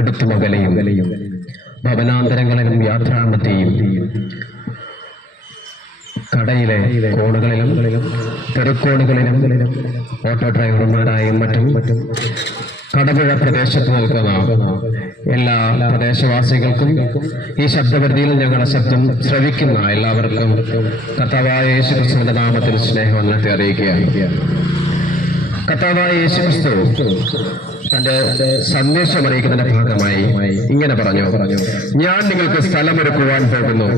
അടുത്തുമകലെയും ഭവനാന്തരങ്ങളിലും യാത്രാമത്തെയും കടയിലെ കോണുകളിലും തെരുക്കോണുകളിലും ഓട്ടോ ഡ്രൈവർമാരായും മറ്റും കടപുഴ പ്രദേശത്ത് നിൽക്കുന്ന എല്ലാ പ്രദേശവാസികൾക്കും ഈ ശബ്ദപരിധിയിൽ ഞങ്ങളുടെ ശബ്ദം ശ്രവിക്കുന്ന എല്ലാവർക്കും കർത്താവായ യേശുക്രിസ്തുവിന്റെ നാമത്തിൽ സ്നേഹവന്ദനത്തെ അറിയിക്കുകയാണ്. കർത്താവായ യേശുക്രിസ്തു തന്റെ സന്ദേശം അറിയിക്കുന്നതിന്റെ ഭാഗമായി ഇങ്ങനെ പറഞ്ഞു, ഞാൻ നിങ്ങൾക്ക് സ്ഥലമൊരുക്കുവാൻ പോകുന്നു.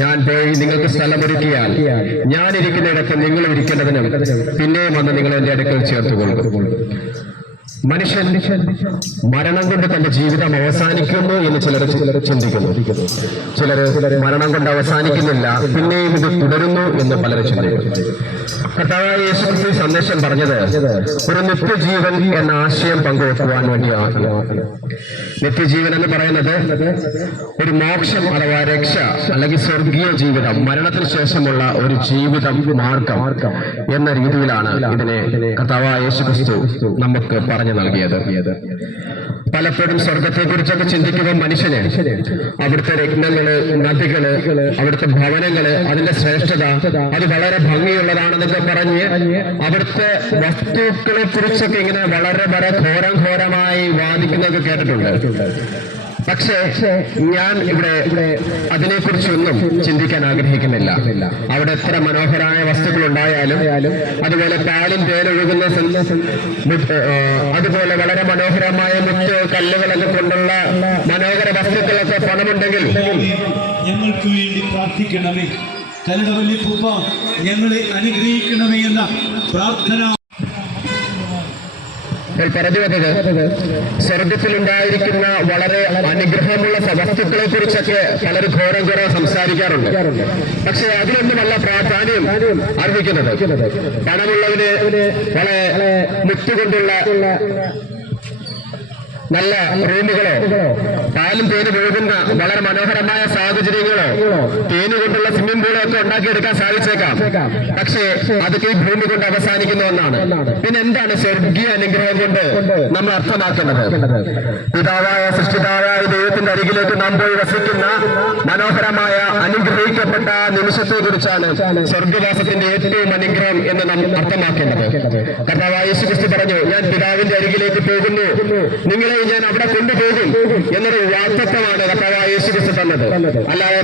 ഞാൻ പോയി നിങ്ങൾക്ക് സ്ഥലമൊരുക്കിയാൽ ഞാൻ ഇരിക്കുന്നിടത്ത് നിങ്ങൾ ഇരിക്കേണ്ടതിനും പിന്നെയും വന്ന് നിങ്ങൾ എന്റെ അടുക്കൽ ചേർത്തുകൊള്ളും. മനുഷ്യൻ മരണം കൊണ്ട് തന്റെ ജീവിതം അവസാനിക്കുന്നു എന്ന് ചിലർ ചിന്തിക്കുന്നു. ചിലർ മരണം കൊണ്ട് അവസാനിക്കുന്നില്ല, പിന്നെയും ഇത് തുടരുന്നു എന്ന് പലരും ചിന്തിക്കുന്നു. കർത്താവായ യേശുക്രിസ്തു സന്ദേശം പറഞ്ഞത് ഒരു നിത്യജീവൻ എന്ന ആശയം പങ്കുവെക്കുവാൻ വേണ്ടിയാണ്. നിത്യജീവൻ എന്ന് പറയുന്നത് ഒരു മോക്ഷം അഥവാ രക്ഷ അല്ലെങ്കിൽ സ്വർഗീയ ജീവിതം, മരണത്തിന് ശേഷമുള്ള ഒരു ജീവിതം മാർഗം എന്ന രീതിയിലാണ് ഇതിനെ കർത്താവായ യേശുക്രിസ്തു നമുക്ക് പറഞ്ഞു നൽകിയത്. പലപ്പോഴും സ്വർഗത്തെ കുറിച്ചൊക്കെ ചിന്തിക്കുമ്പോൾ മനുഷ്യന് അവിടുത്തെ രത്നങ്ങള്, നദികള്, അവിടുത്തെ ഭവനങ്ങള്, അതിന്റെ ശ്രേഷ്ഠത, അത് വളരെ ഭംഗിയുള്ളതാണെന്നൊക്കെ പറഞ്ഞ് അവിടുത്തെ വസ്തുക്കളെ കുറിച്ചൊക്കെ ഇങ്ങനെ വളരെ ഘോരമായി വാദിക്കുന്നതൊക്കെ കേട്ടിട്ടുണ്ട്. പക്ഷേ ഞാൻ ഇവിടെ അതിനെക്കുറിച്ചൊന്നും ചിന്തിക്കാൻ ആഗ്രഹിക്കുന്നില്ല. അവിടെ എത്ര മനോഹരമായ വസ്തുക്കൾ ഉണ്ടായാലും, അതുപോലെ പാലിൻ തേനൊഴുകുന്ന അതുപോലെ വളരെ മനോഹരമായ മുറ്റ് കല്ലുകളൊക്കെ കൊണ്ടുള്ള മനോഹര വസ്തുക്കളൊക്കെ പണമുണ്ടെങ്കിൽ ഞങ്ങൾക്ക് വേണ്ടി പ്രാർത്ഥിക്കണമേ, കലടവല്ലി പൂപ്പ ഞങ്ങളെ അനുഗ്രഹിക്കണമേ എന്ന പ്രാർത്ഥന പറഞ്ഞു വന്നത് സ്വർഗത്തിലുണ്ടായിരിക്കുന്ന വളരെ അനുഗ്രഹമുള്ള വസ്തുക്കളെ കുറിച്ചൊക്കെ പലരും ഘോരം സംസാരിക്കാറുണ്ട്. പക്ഷെ അതിലൊന്നുമല്ല പ്രാധാന്യം അർഹിക്കുന്നത്. പണമുള്ളവന് വളരെ മുറ്റുകൊണ്ടുള്ള നല്ല റൂമുകളോ, പാലും തേന് ഒഴുകുന്ന വളരെ മനോഹരമായ സാഹചര്യങ്ങളോ, തേനുകൊണ്ടുള്ള സ്വിമ്മിംഗ് പൂളോ ഒക്കെ ഉണ്ടാക്കിയെടുക്കാൻ സാധിച്ചേക്കാം. പക്ഷേ അതൊക്കെ ഈ ഭൂമി കൊണ്ട് അവസാനിക്കുന്ന ഒന്നാണ്. പിന്നെ എന്താണ് സ്വർഗീയ അനുഗ്രഹം കൊണ്ട് നമ്മൾ അർത്ഥമാക്കുന്നത്? പിതാവായ സൃഷ്ടിതാവായ ദൈവത്തിന്റെ അരികിലേക്ക് നാം പോയി വസിക്കുന്ന മനോഹരമായ അനുഗ്രഹിക്കപ്പെട്ട നിമിഷത്തെ കുറിച്ചാണ് സ്വർഗവാസത്തിന്റെ ഏറ്റവും അനുഗ്രഹം എന്ന് നാം അർത്ഥമാക്കേണ്ടത്. കർത്താവായ യേശുക്രിസ്തു പറഞ്ഞു, ഞാൻ പിതാവിന്റെ അരികിലേക്ക് പോകുന്നു, നിങ്ങളെ ഞാൻ അവിടെ കൊണ്ടുപോകും എന്നൊരു വാഗ്ദത്തമാണ് കർത്താവായ യേശുക്രിസ്തു തന്നത്. അല്ലാതെ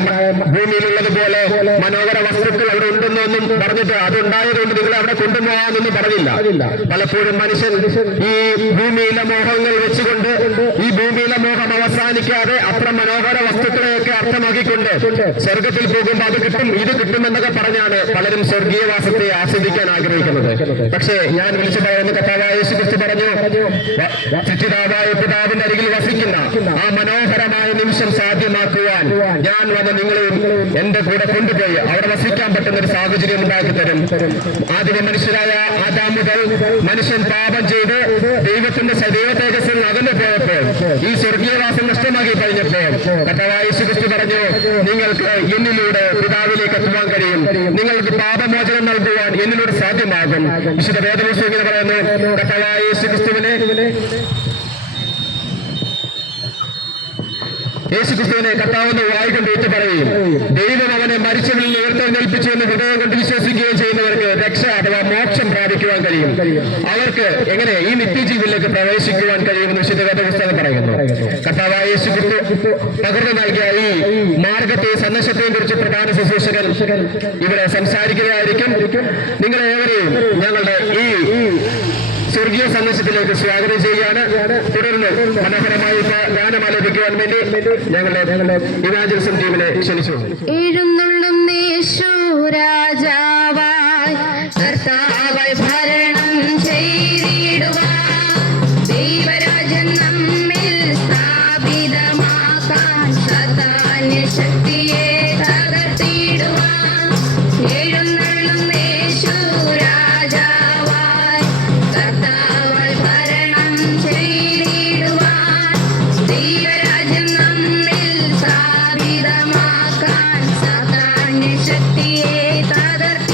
ഭൂമിയിലുള്ളതുപോലെ മനോഹര വസ്തുക്കൾ അവിടെ ഉണ്ടെന്നൊന്നും പറഞ്ഞിട്ട് അതുണ്ടായതുകൊണ്ട് നിങ്ങളെ അവിടെ കൊണ്ടുപോകാമെന്ന് പറഞ്ഞില്ല. പലപ്പോഴും മനുഷ്യൻ ഈ ഭൂമിയിലെ മോഹങ്ങൾ വെച്ചുകൊണ്ട് ഈ ഭൂമിയിലെ മോഹം അവസാനിക്കാതെ അത്ര മനോഹര വസ്തുക്കളെയൊക്കെ അർത്ഥമാക്കിക്കൊണ്ട് സ്വർഗത്തിൽ പോകുമ്പോൾ അത് കിട്ടും, ഇത് കിട്ടും എന്നൊക്കെ പറഞ്ഞാണ് പലരും സ്വർഗീയവാസത്തെ ആസ്വദിക്കാൻ ആഗ്രഹിക്കുന്നത്. പക്ഷേ ഞാൻ വിളിച്ചു പറയുന്ന കർത്താവായ യേശുക്രിസ്തു പറഞ്ഞു, സൃഷ്ടിതാവായ പിതാവിന്റെ അരികിൽ വസിക്കുന്ന ആ മനോഹരമായ നിമിഷം സാധ്യമാക്കുവാൻ ഞാൻ വന്ന് നിങ്ങളെയും എന്റെ കൂടെ കൊണ്ടുപോയി അവിടെ വസിക്കാൻ പറ്റുന്ന ഒരു സാഹചര്യം ഉണ്ടാക്കി തരും. ആദ്യമേ മനുഷ്യരായ ആദാം മുതൽ മനുഷ്യൻ പാപം ചെയ്ത് ദൈവതേജസ്സിൽ അകന്നു പോയപ്പോൾ, ഈ സ്വർഗീയവാസം നഷ്ടമാക്കി കഴിഞ്ഞപ്പോൾ കർത്താവായ യേശുക്രിസ്തു പറഞ്ഞു, നിങ്ങൾക്ക് എന്നിലൂടെ പിതാവിലേക്ക് എത്തുവാൻ കഴിയും, നിങ്ങൾക്ക് പാപമോചനം നൽകുവാൻ എന്നിലൂടെ സാധ്യമാകും. വിശുദ്ധ വേദപുസ്തകം ഇങ്ങനെ പറയുന്നു, കർത്താവായ യേശുക്രിസ്തുവിനെ കർത്താവെന്ന് വായിക്കൊണ്ട് ഏറ്റു പറയുകയും ദൈവം അവനെ മരിച്ചവരിൽ ഉയർത്തെഴുന്നേൽപ്പിച്ചു എന്ന് ഹൃദയം കൊണ്ട് വിശ്വസിക്കുകയും ചെയ്യുന്നവർക്ക് രക്ഷ അഥവാ മോക്ഷം പ്രാപിക്കുവാൻ കഴിയും. അവർക്ക് എങ്ങനെ ഈ നിത്യജീവിലേക്ക് പ്രവേശിക്കുവാൻ കഴിയുമെന്ന് വിശുദ്ധ വേദപുസ്തകം പറയുന്നു. കർത്താവായ യേശുക്രിസ്തു പകർന്നു നൽകിയ ഈ മാർഗത്തെ സന്ദേശത്തെയും കുറിച്ച് പ്രധാന ശുശ്രൂഷകൻ ഇവിടെ സംസാരിക്കുന്നതായിരിക്കും. നിങ്ങളേവരെയും ഞങ്ങളുടെ ഈ സ്വർഗീയ സന്ദേശത്തിലേക്ക് സ്വാഗതം ചെയ്യുകയാണ്. തുടർന്ന് മനോഹരമായ ഗാനം ആലപിക്കുവാൻ വേണ്ടി ഞങ്ങളുടെ ഇവാഞ്ചലിസം ടീമിനെ ക്ഷണിച്ചു. എഴുന്നള്ളും യേശു രാജാവായി കർത്താവായി ഭരണം ചെയ്തിടുവാൻ, ദൈവരാജ്യം നമ്മിൽ സ്ഥാപിതമാക്കാൻ സാത്താന്യ ശക്തിയെ തകർത്തിടുവാൻ. എഴുന്നള്ളും യേശു രാജാവായി കർത്താവായി ഭരണം ചെയ്തിടുവാൻ, ദൈവരാജ്യം നമ്മിൽ സ്ഥാപിതമാക്കാൻ സാത്താന്യ ശക്തിയെ തകർത്തിടുവാൻ.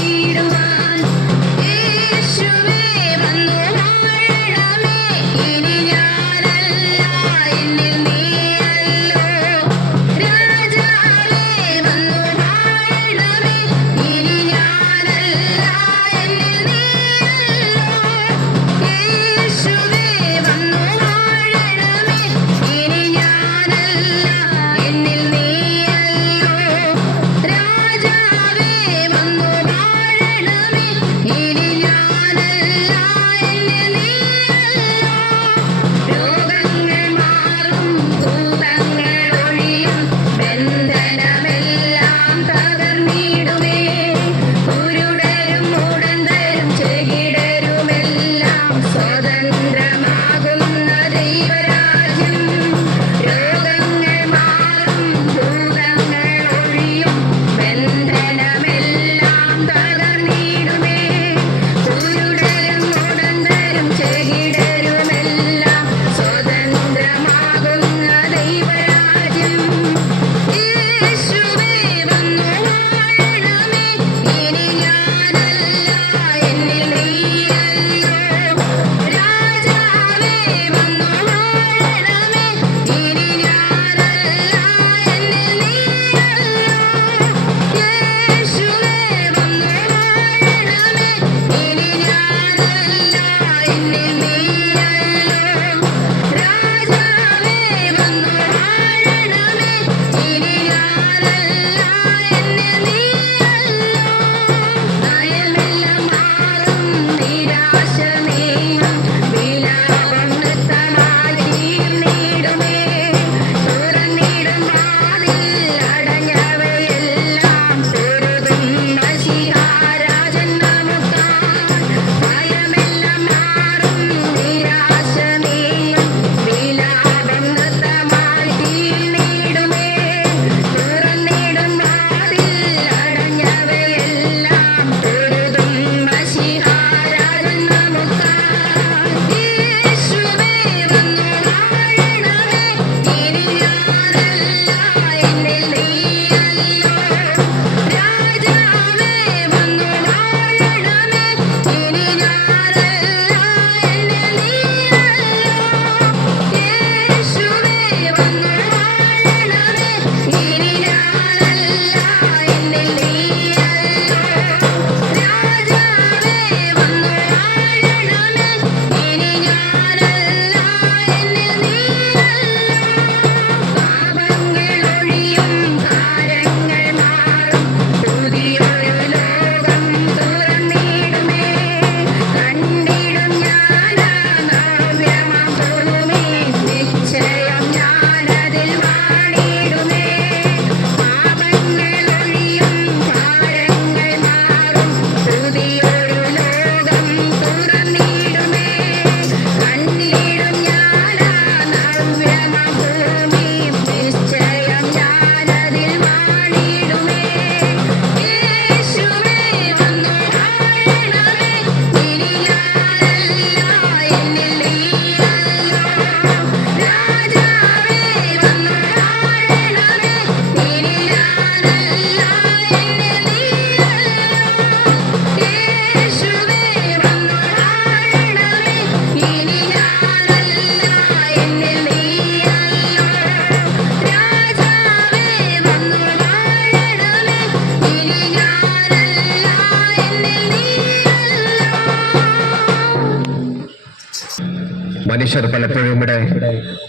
മനുഷ്യർ പലപ്പോഴും ഇവിടെ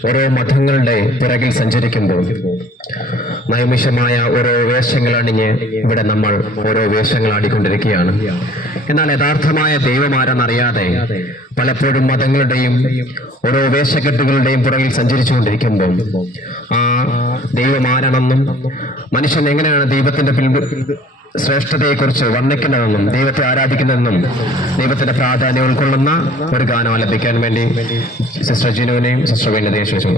ഓരോ മതങ്ങളുടെ പിറകിൽ സഞ്ചരിക്കുമ്പോൾ നൈമിഷമായ ഓരോ വേഷങ്ങൾ അണിഞ്ഞ് ഇവിടെ നമ്മൾ ഓരോ വേഷങ്ങൾ ആടിക്കൊണ്ടിരിക്കുകയാണ്. എന്നാൽ യഥാർത്ഥമായ ദൈവമാരെന്നറിയാതെ പലപ്പോഴും മതങ്ങളുടെയും ഓരോ വേഷക്കെട്ടുകളുടെയും പുറകിൽ സഞ്ചരിച്ചുകൊണ്ടിരിക്കുമ്പോൾ ആ ദൈവമാരാണെന്നും മനുഷ്യൻ എങ്ങനെയാണ് ദൈവത്തിന്റെ ശ്രേഷ്ഠതയെക്കുറിച്ച് വർണ്ണിക്കുന്നതെന്നും ദൈവത്തെ ആരാധിക്കുന്നതെന്നും ദൈവത്തിന്റെ പ്രാധാന്യം ഉൾക്കൊള്ളുന്ന ഒരു ഗാനം ആലപിക്കാൻ വേണ്ടി സിസ്റ്റർ ജിനുവിനെയും സിസ്റ്റർ വേണ്ടതയും ക്ഷണിച്ചു.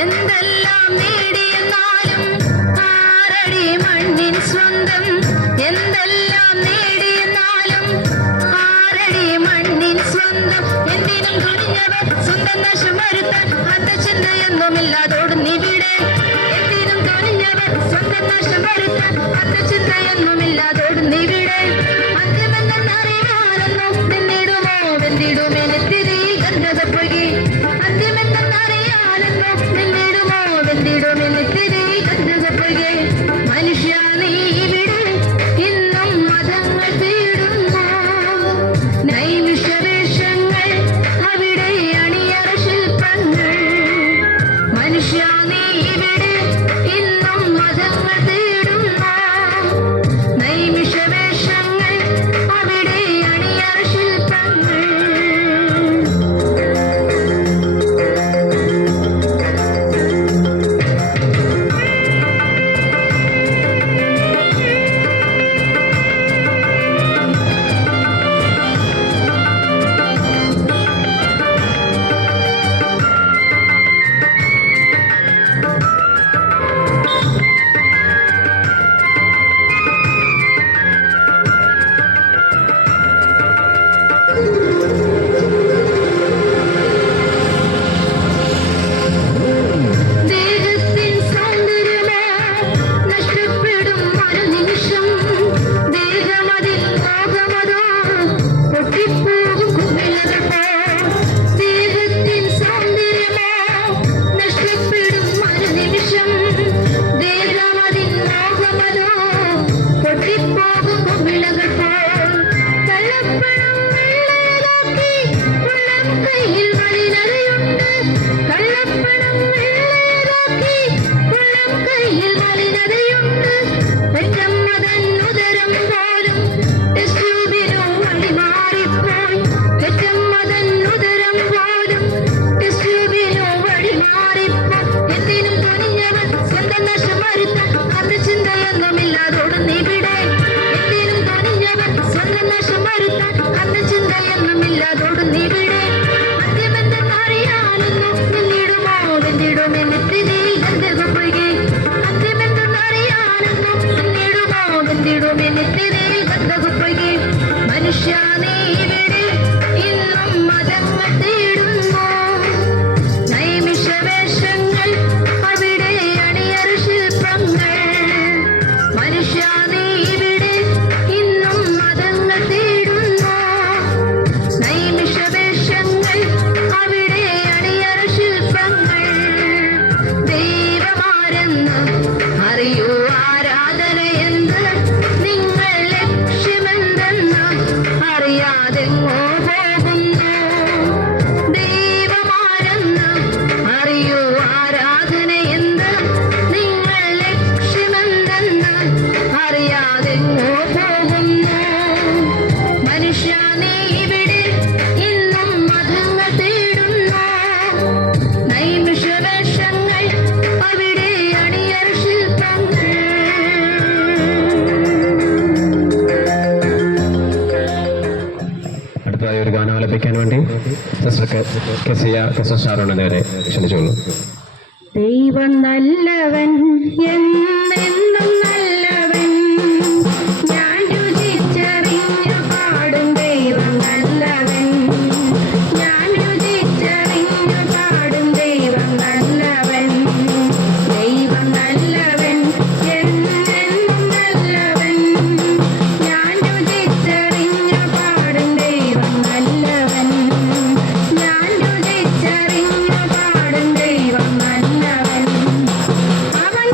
എന്തെല്ലാം നേടിയെന്നാലും ആരടി മണ്ണിൻ സ്വന്തം. എന്തെല്ലാം നേടിയെന്നാലും ആരടി മണ്ണിൻ സ്വന്തം. എന്തിനും തുനിഞ്ഞവർ സ്വന്തം നാശം വരുത്താൻ അന്തചിന്തയൊന്നുമില്ലാതോടുന്നിവിടെ. എന്തിനും തുനിഞ്ഞവർ സ്വന്തം നാശം വരുത്താൻ അന്തചിന്തയൊന്നുമില്ലാതോടുന്നിവിടെ. അന്ത്യമെന്നറിയാനൊന്നും വെന്നിടുമോ വെന്തിടുമേ നെത്തിരി ഗന്ധത പൊയ്കി. അന്ത്യമെന്നറിയാനൊന്നും വെന്നിടുമോ വെന്തിടുമേ നെത്തിരി ഗന്ധത പൊയ്കി. മനുഷ്യ നീ ഇവിടെ ഇന്നും മതങ്ങൾ തേടുന്നു. നൈമിഷവേഷങ്ങൾ അവിടെ അണിയറ ശില്പങ്ങൾ. മനുഷ്യ നീ ഇവിടെ ഇന്നും മതങ്ങൾ തേടുന്നു. നൈമിഷവേഷങ്ങൾ അവിടെ അണിയറ ശില്പങ്ങൾ. വാടിപ്പോകും വിളകൾ പോൽ കള്ളപ്പണം വെള്ളയതാക്കി ഉള്ളം കയ്യിൽ മലിനതയുണ്ട് കള്ളപ്പണം വെള്ളയതാക്കി ഉള്ളം കയ്യിൽ മലിനതയുണ്ട് പെറ്റമ്മ തൻ ഉദരം പോലും ടെസ്റ്റ് ട്യൂബിനു വഴി മാറിപ്പോയി പെറ്റമ്മ തൻ ഉദരം പോലും ടെസ്റ്റ് ട്യൂബിനു വഴി മാറിപ്പോയി എന്തിനും തുനിഞ്ഞവൻ സ്വന്തം നഷ്ടം വരുത്താൻ അന്ന് ചിന്തയൊന്നുമില്ലാതോടുന്നിവിടെ എന്തിനും തുനിഞ്ഞവൻ സ്വന്തം നഷ്ടം വരുത്താൻ അന്ന് ചിന്തയൊന്നുമില്ലാതോടുന്നിവിടെ അന്ത്യമെന്തെന്നറിയാനൊന്നു നിന്നിടുമോ വെന്തിടുമെന്നിത്തിരി ഗന്ധകുപ്പുകെ അന്ത്യമെന്തെന്നറിയാനൊന്നു നിന്നിടുമോ വെന്തിടുമെന്നിത്തിരി ഗന്ധകുപ്പുകെ മനുഷ്യ നീ ഇവിടെ ഇന്നും മതങ്ങൾ തേടുന്നു നൈമിഷവേഷങ്ങൾ അവിടെ അണിയറ ശില്പങ്ങൾ മനുഷ്യ നീ ഇവിടെ ഇന്നും മതങ്ങൾ തേടുന്നു നൈമിഷവേഷങ്ങൾ അവിടെ അണിയറ ശില്പങ്ങൾ ദൈവമാരെന്ന് അറിയൂ ആരാധനയെന്ത് നിങ്ങൾ ലക്ഷ്യമെന്തെന്ന് അറിയാതെങ്ങോ പോകുന്നു ദൈവമാരെന്ന് അറിയൂ ആരാധനയെന്ത് നിങ്ങൾ ലക്ഷ്യമെന്തെന്ന് അറിയാതെങ്ങോ പോകുന്നു മനുഷ്യ നീ ഇവിടെ ഇന്നും മതങ്ങൾ തേടുന്നു നൈമിഷവേഷങ്ങൾ അവിടെ അണിയറ ശില്പങ്ങൾ അടുത്തതായി ഒരു ഗാനം ആലപിക്കാൻ വേണ്ടി സിസ്റ്റർ കെസിയ ഷാരോണിനെ ക്ഷണിച്ചോളൂ. ദൈവം നല്ലവൻ എന്നെന്നും നല്ലവൻ ഞാൻ രുചിച്ചറിഞ്ഞു പാടും ദൈവം നല്ലവൻ ഞാൻ രുചിച്ചറിഞ്ഞു പാടും ദൈവം നല്ലവൻ ദൈവം നല്ലവൻ എന്നെന്നും നല്ലവൻ ഞാൻ രുചിച്ചറിഞ്ഞു പാടും ദൈവം നല്ലവൻ ഞാൻ രുചിച്ചറിഞ്ഞു പാടും ദൈവം നല്ലവൻ അവൻ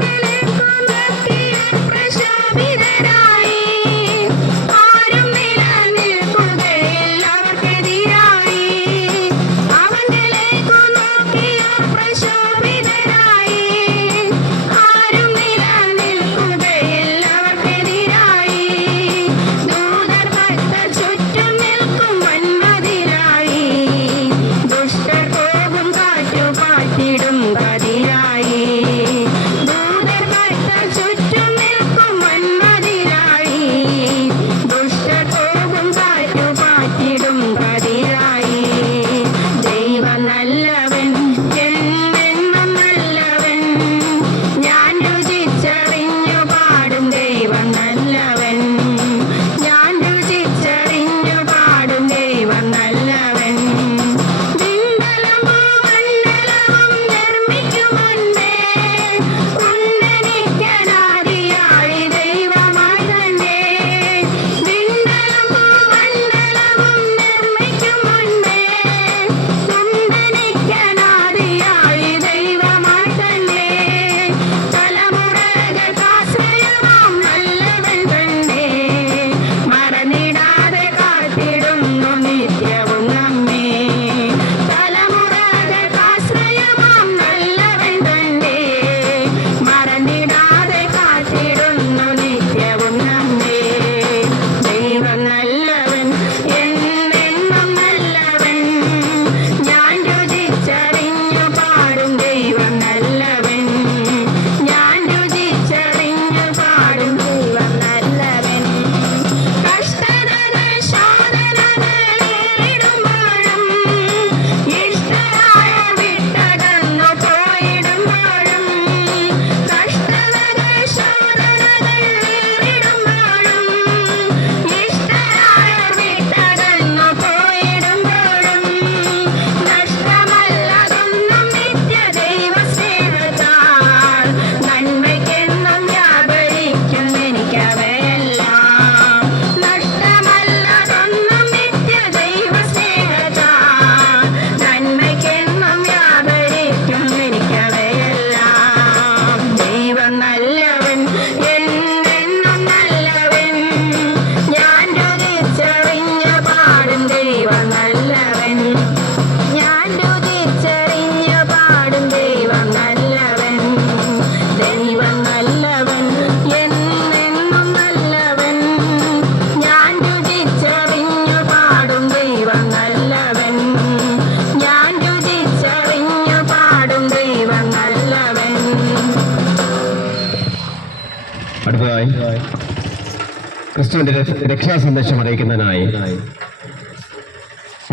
ക്രിസ്തുവിന്റെ രക്ഷാസന്ദേശം അറിയിക്കുന്നതിനായി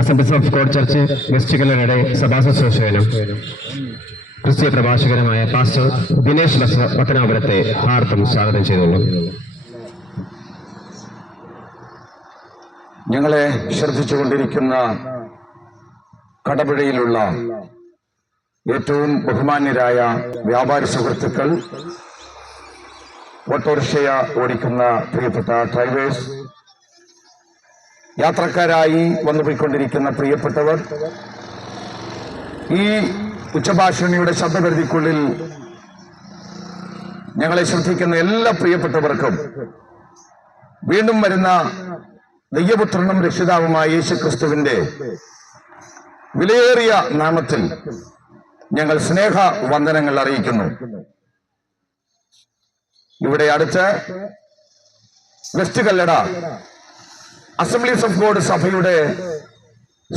assemblies of God church west കല്ലറയുടെ സഭാ ശുശ്രൂഷകനും ക്രിസ്തീയ പ്രഭാഷകനുമായ പാസ്റ്റർ ദിനേശ് പത്തനാപുരത്തെ ആർത്തും സ്വാഗതം ചെയ്തുള്ളൂ. ഞങ്ങളെ ശ്രദ്ധിച്ചുകൊണ്ടിരിക്കുന്ന കടപുഴയിലുള്ള ഏറ്റവും ബഹുമാന്യരായ വ്യാപാരി സുഹൃത്തുക്കൾ, ഓട്ടോറിക്ഷ ഓടിക്കുന്ന പ്രിയപ്പെട്ട ഡ്രൈവേഴ്സ്, യാത്രക്കാരായി വന്നുപോയിക്കൊണ്ടിരിക്കുന്ന പ്രിയപ്പെട്ടവർ, ഈ ഉച്ചഭാഷിണിയുടെ ശബ്ദപരിധിക്കുള്ളിൽ ഞങ്ങളെ ശ്രദ്ധിക്കുന്ന എല്ലാ പ്രിയപ്പെട്ടവർക്കും വീണ്ടും വരുന്ന ദൈവപുത്രനും രക്ഷിതാവുമായ യേശുക്രിസ്തുവിന്റെ വിലയേറിയ നാമത്തിൽ ഞങ്ങൾ സ്നേഹ വന്ദനങ്ങൾ അറിയിക്കുന്നു. ഇവിടെ അടുത്ത് west Kallada assemblies of God സഭയുടെ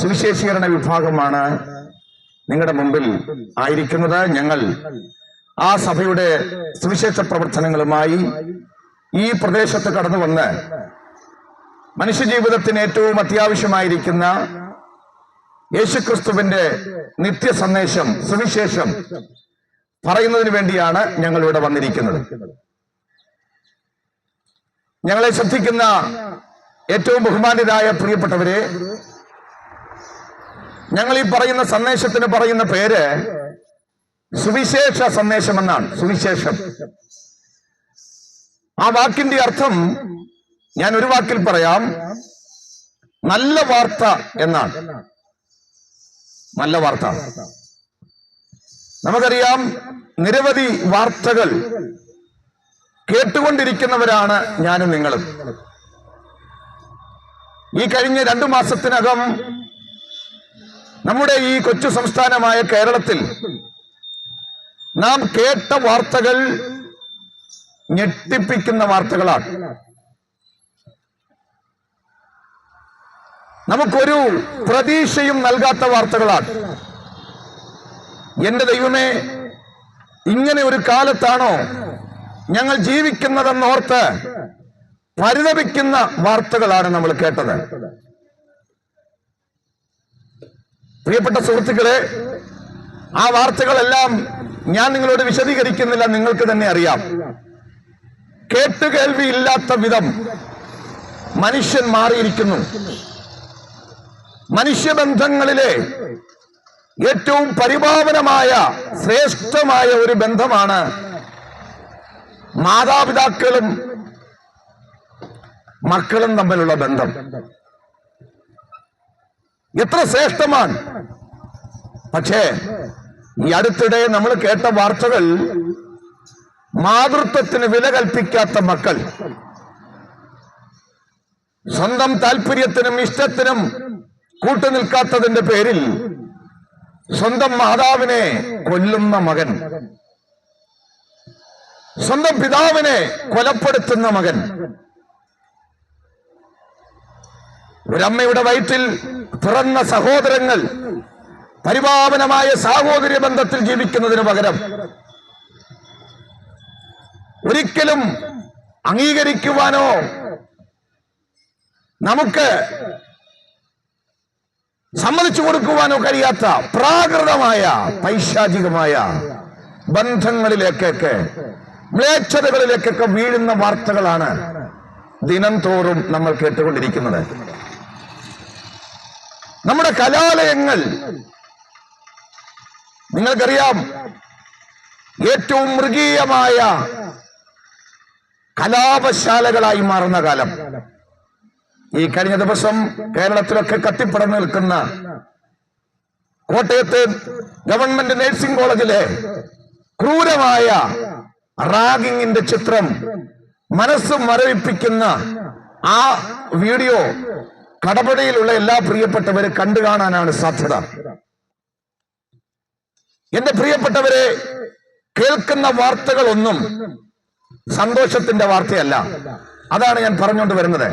സുവിശേഷീകരണ വിഭാഗമാണ് നിങ്ങളുടെ മുമ്പിൽ ആയിരിക്കുന്നത്. ഞങ്ങൾ ആ സഭയുടെ സുവിശേഷ പ്രവർത്തനങ്ങളുമായി ഈ പ്രദേശത്ത് കടന്നു വന്ന് മനുഷ്യജീവിതത്തിന് ഏറ്റവും അത്യാവശ്യമായിരിക്കുന്ന യേശുക്രിസ്തുവിന്റെ നിത്യ സന്ദേശം, സുവിശേഷം പറയുന്നതിന് വേണ്ടിയാണ് ഞങ്ങൾ ഇവിടെ വന്നിരിക്കുന്നത്. ഞങ്ങളെ ശ്രദ്ധിക്കുന്ന ഏറ്റവും ബഹുമാന്യരായ പ്രിയപ്പെട്ടവരെ, ഞങ്ങൾ ഈ പറയുന്ന സന്ദേശത്തിന് പറയുന്ന പേര് സുവിശേഷ സന്ദേശം എന്നാണ്. സുവിശേഷം, ആ വാക്കിന്റെ അർത്ഥം ഞാൻ ഒരു വാക്കിൽ പറയാം, നല്ല വാർത്ത എന്നാണ്. നല്ല വാർത്ത. നമുക്കറിയാം, നിരവധി വാർത്തകൾ കേട്ടുകൊണ്ടിരിക്കുന്നവരാണ് ഞാനും നിങ്ങളും. ഈ കഴിഞ്ഞ 2 മാസത്തിനകം നമ്മുടെ ഈ കൊച്ചു സംസ്ഥാനമായ കേരളത്തിൽ നാം കേട്ട വാർത്തകൾ ഞെട്ടിപ്പിക്കുന്ന വാർത്തകളാണ്. നമുക്കൊരു പ്രതീക്ഷയും നൽകാത്ത വാർത്തകളാണ്. എന്റെ ദൈവമേ, ഇങ്ങനെ ഒരു കാലത്താണോ ഞങ്ങൾ ജീവിക്കുന്നതെന്നോർത്ത് പരിതപിക്കുന്ന വാർത്തകളാണ് നമ്മൾ കേട്ടത്. പ്രിയപ്പെട്ട സുഹൃത്തുക്കളെ, ആ വാർത്തകളെല്ലാം ഞാൻ നിങ്ങളോട് വിശദീകരിക്കുന്നില്ല, നിങ്ങൾക്ക് തന്നെ അറിയാം. കേട്ടുകേൾവിയില്ലാത്ത വിധം മനുഷ്യൻ മാറിയിരിക്കുന്നു. മനുഷ്യബന്ധങ്ങളിലെ ഏറ്റവും പരിപാവനമായ ശ്രേഷ്ഠമായ ഒരു ബന്ധമാണ് മാതാപിതാക്കളും മക്കളും തമ്മിലുള്ള ബന്ധം. എത്ര ശ്രേഷ്ഠമാണ്! പക്ഷേ ഈ അടുത്തിടെ നമ്മൾ കേട്ട വാർത്തകൾ, മാതൃത്വത്തിന് വില കൽപ്പിക്കാത്ത മക്കൾ, സ്വന്തം താല്പര്യത്തിനും ഇഷ്ടത്തിനും കൂട്ടുനിൽക്കാത്തതിന്റെ പേരിൽ സ്വന്തം മാതാവിനെ കൊല്ലുന്ന മകൻ, സ്വന്തം പിതാവിനെ കൊലപ്പെടുത്തുന്ന മകൻ, ഒരമ്മയുടെ വയറ്റിൽ പിറന്ന സഹോദരങ്ങൾ പരിപാവനമായ സാഹോദര്യ ബന്ധത്തിൽ ജീവിക്കുന്നതിന് പകരം ഒരിക്കലും അംഗീകരിക്കുവാനോ നമുക്ക് സമ്മതിച്ചു കൊടുക്കുവാനോ കഴിയാത്ത പ്രാകൃതമായ പൈശാചികമായ ബന്ധങ്ങളിലേക്കൊക്കെ, മ്ലേച്ഛതകളിലേക്കൊക്കെ വീഴുന്ന വാർത്തകളാണ് ദിനം തോറും നമ്മൾ കേട്ടുകൊണ്ടിരിക്കുന്നത്. നമ്മുടെ കലാലയങ്ങൾ, നിങ്ങൾക്കറിയാം, ഏറ്റവും മൃഗീയമായ കലാപശാലകളായി മാറുന്ന കാലം. ഈ കഴിഞ്ഞ ദിവസം കേരളത്തിലൊക്കെ കത്തിപ്പടർന്നു നിൽക്കുന്ന കോട്ടയത്തെ ഗവൺമെന്റ് നഴ്സിംഗ് കോളേജിലെ ക്രൂരമായ റാഗിങ്ങിന്റെ ചിത്രം മനസ്സ് മരവിപ്പിക്കുന്ന ആ വീഡിയോ കടപടയിലുള്ള എല്ലാ പ്രിയപ്പെട്ടവരെ കണ്ടു കാണാനാണ് സാധ്യത. എന്റെ പ്രിയപ്പെട്ടവരെ, കേൾക്കുന്ന വാർത്തകളൊന്നും സന്തോഷത്തിന്റെ വാർത്തയല്ല. അതാണ് ഞാൻ പറഞ്ഞുകൊണ്ട് വരുന്നത്.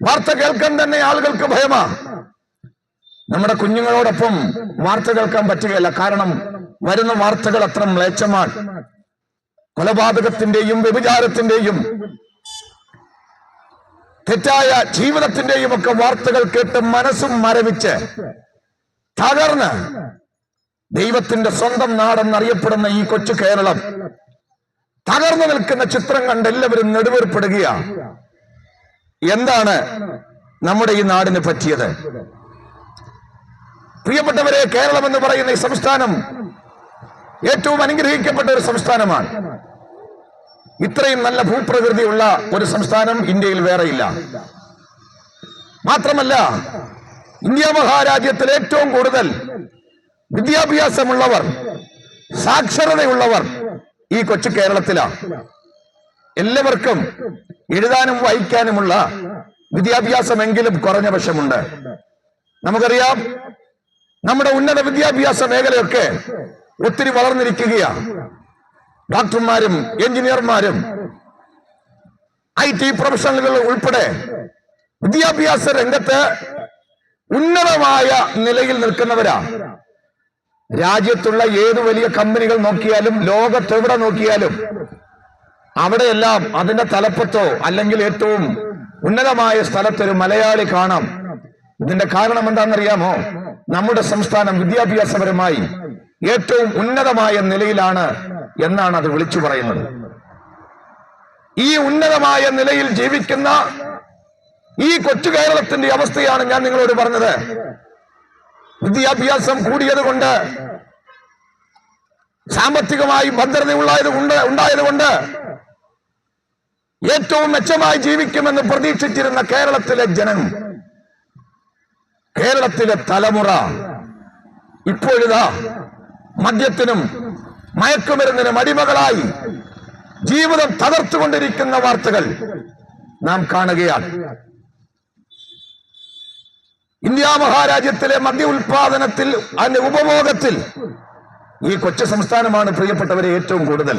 വാർത്ത കേൾക്കാൻ തന്നെ ആളുകൾക്ക് ഭയമാ. നമ്മുടെ കുഞ്ഞുങ്ങളോടൊപ്പം വാർത്ത കേൾക്കാൻ പറ്റുകയില്ല. കാരണം വരുന്ന വാർത്തകൾ അത്ര മ്ലേച്ഛമാണ്. കൊലപാതകത്തിന്റെയും വ്യഭിചാരത്തിന്റെയും തെറ്റായ ജീവിതത്തിന്റെയും ഒക്കെ വാർത്തകൾ കേട്ട് മനസ്സും മരവിച്ച് തകർന്ന് ദൈവത്തിന്റെ സ്വന്തം നാടെന്നറിയപ്പെടുന്ന ഈ കൊച്ചു കേരളം തകർന്നു നിൽക്കുന്ന ചിത്രം കണ്ട് എല്ലാവരും നെടുവേർപ്പെടുകയാണ്. എന്താണ് നമ്മുടെ ഈ നാടിന് പറ്റിയത്? പ്രിയപ്പെട്ടവരെ, കേരളം എന്ന് പറയുന്ന ഈ സംസ്ഥാനം ഏറ്റവും അനുഗ്രഹിക്കപ്പെട്ട ഒരു സംസ്ഥാനമാണ്. ഇത്രയും നല്ല ഭൂപ്രകൃതിയുള്ള ഒരു സംസ്ഥാനം ഇന്ത്യയിൽ വേറെയില്ല. മാത്രമല്ല, ഇന്ത്യ മഹാരാജ്യത്തിൽ ഏറ്റവും കൂടുതൽ വിദ്യാഭ്യാസമുള്ളവർ, സാക്ഷരതയുള്ളവർ ഈ കൊച്ചു കേരളത്തിലാണ്. എല്ലാവർക്കും എഴുതാനും വായിക്കാനുമുള്ള വിദ്യാഭ്യാസമെങ്കിലും കുറഞ്ഞ പക്ഷമുണ്ട്. നമുക്കറിയാം, നമ്മുടെ ഉന്നത വിദ്യാഭ്യാസ മേഖലയൊക്കെ ഒത്തിരി വളർന്നിരിക്കുകയാണ്. ഡോക്ടർമാരും എഞ്ചിനീയർമാരും IT പ്രൊഫഷണലുകൾ ഉൾപ്പെടെ വിദ്യാഭ്യാസ രംഗത്ത് ഉന്നതമായ നിലയിൽ നിൽക്കുന്നവരാണ്. രാജ്യത്തുള്ള ഏത് വലിയ കമ്പനികൾ നോക്കിയാലും, ലോകത്തെവിടെ നോക്കിയാലും അവിടെയെല്ലാം അതിന്റെ തലപ്പത്തോ അല്ലെങ്കിൽ ഏറ്റവും ഉന്നതമായ സ്ഥലത്തൊരു മലയാളി കാണാം. ഇതിന്റെ കാരണം എന്താണെന്നറിയാമോ? നമ്മുടെ സംസ്ഥാനം വിദ്യാഭ്യാസപരമായി ഏറ്റവും ഉന്നതമായ നിലയിലാണ് എന്നാണ് അത് വിളിച്ചു പറയുന്നത്. ഈ ഉന്നതമായ നിലയിൽ ജീവിക്കുന്ന ഈ കൊച്ചു കേരളത്തിന്റെ അവസ്ഥയാണ് ഞാൻ നിങ്ങളോട് പറഞ്ഞത്. വിദ്യാഭ്യാസം കൂടിയത് കൊണ്ട്, സാമ്പത്തികമായി ഉണ്ടായതുകൊണ്ട് ഏറ്റവും മെച്ചമായി ജീവിക്കുമെന്ന് പ്രതീക്ഷിച്ചിരുന്ന കേരളത്തിലെ ജനം, കേരളത്തിലെ തലമുറ ഇപ്പോഴിതാ മദ്യത്തിനും മയക്കുമരുന്നിനും അടിമകളായി ജീവിതം തകർത്തുകൊണ്ടിരിക്കുന്ന വാർത്തകൾ നാം കാണുകയാണ്. ഇന്ത്യ മഹാരാജ്യത്തിലെ മദ്യ ഉൽപാദനത്തിൽ, അതിന്റെ ഉപഭോഗത്തിൽ ഈ കൊച്ചു സംസ്ഥാനമാണ് പ്രിയപ്പെട്ടവരെ ഏറ്റവും കൂടുതൽ.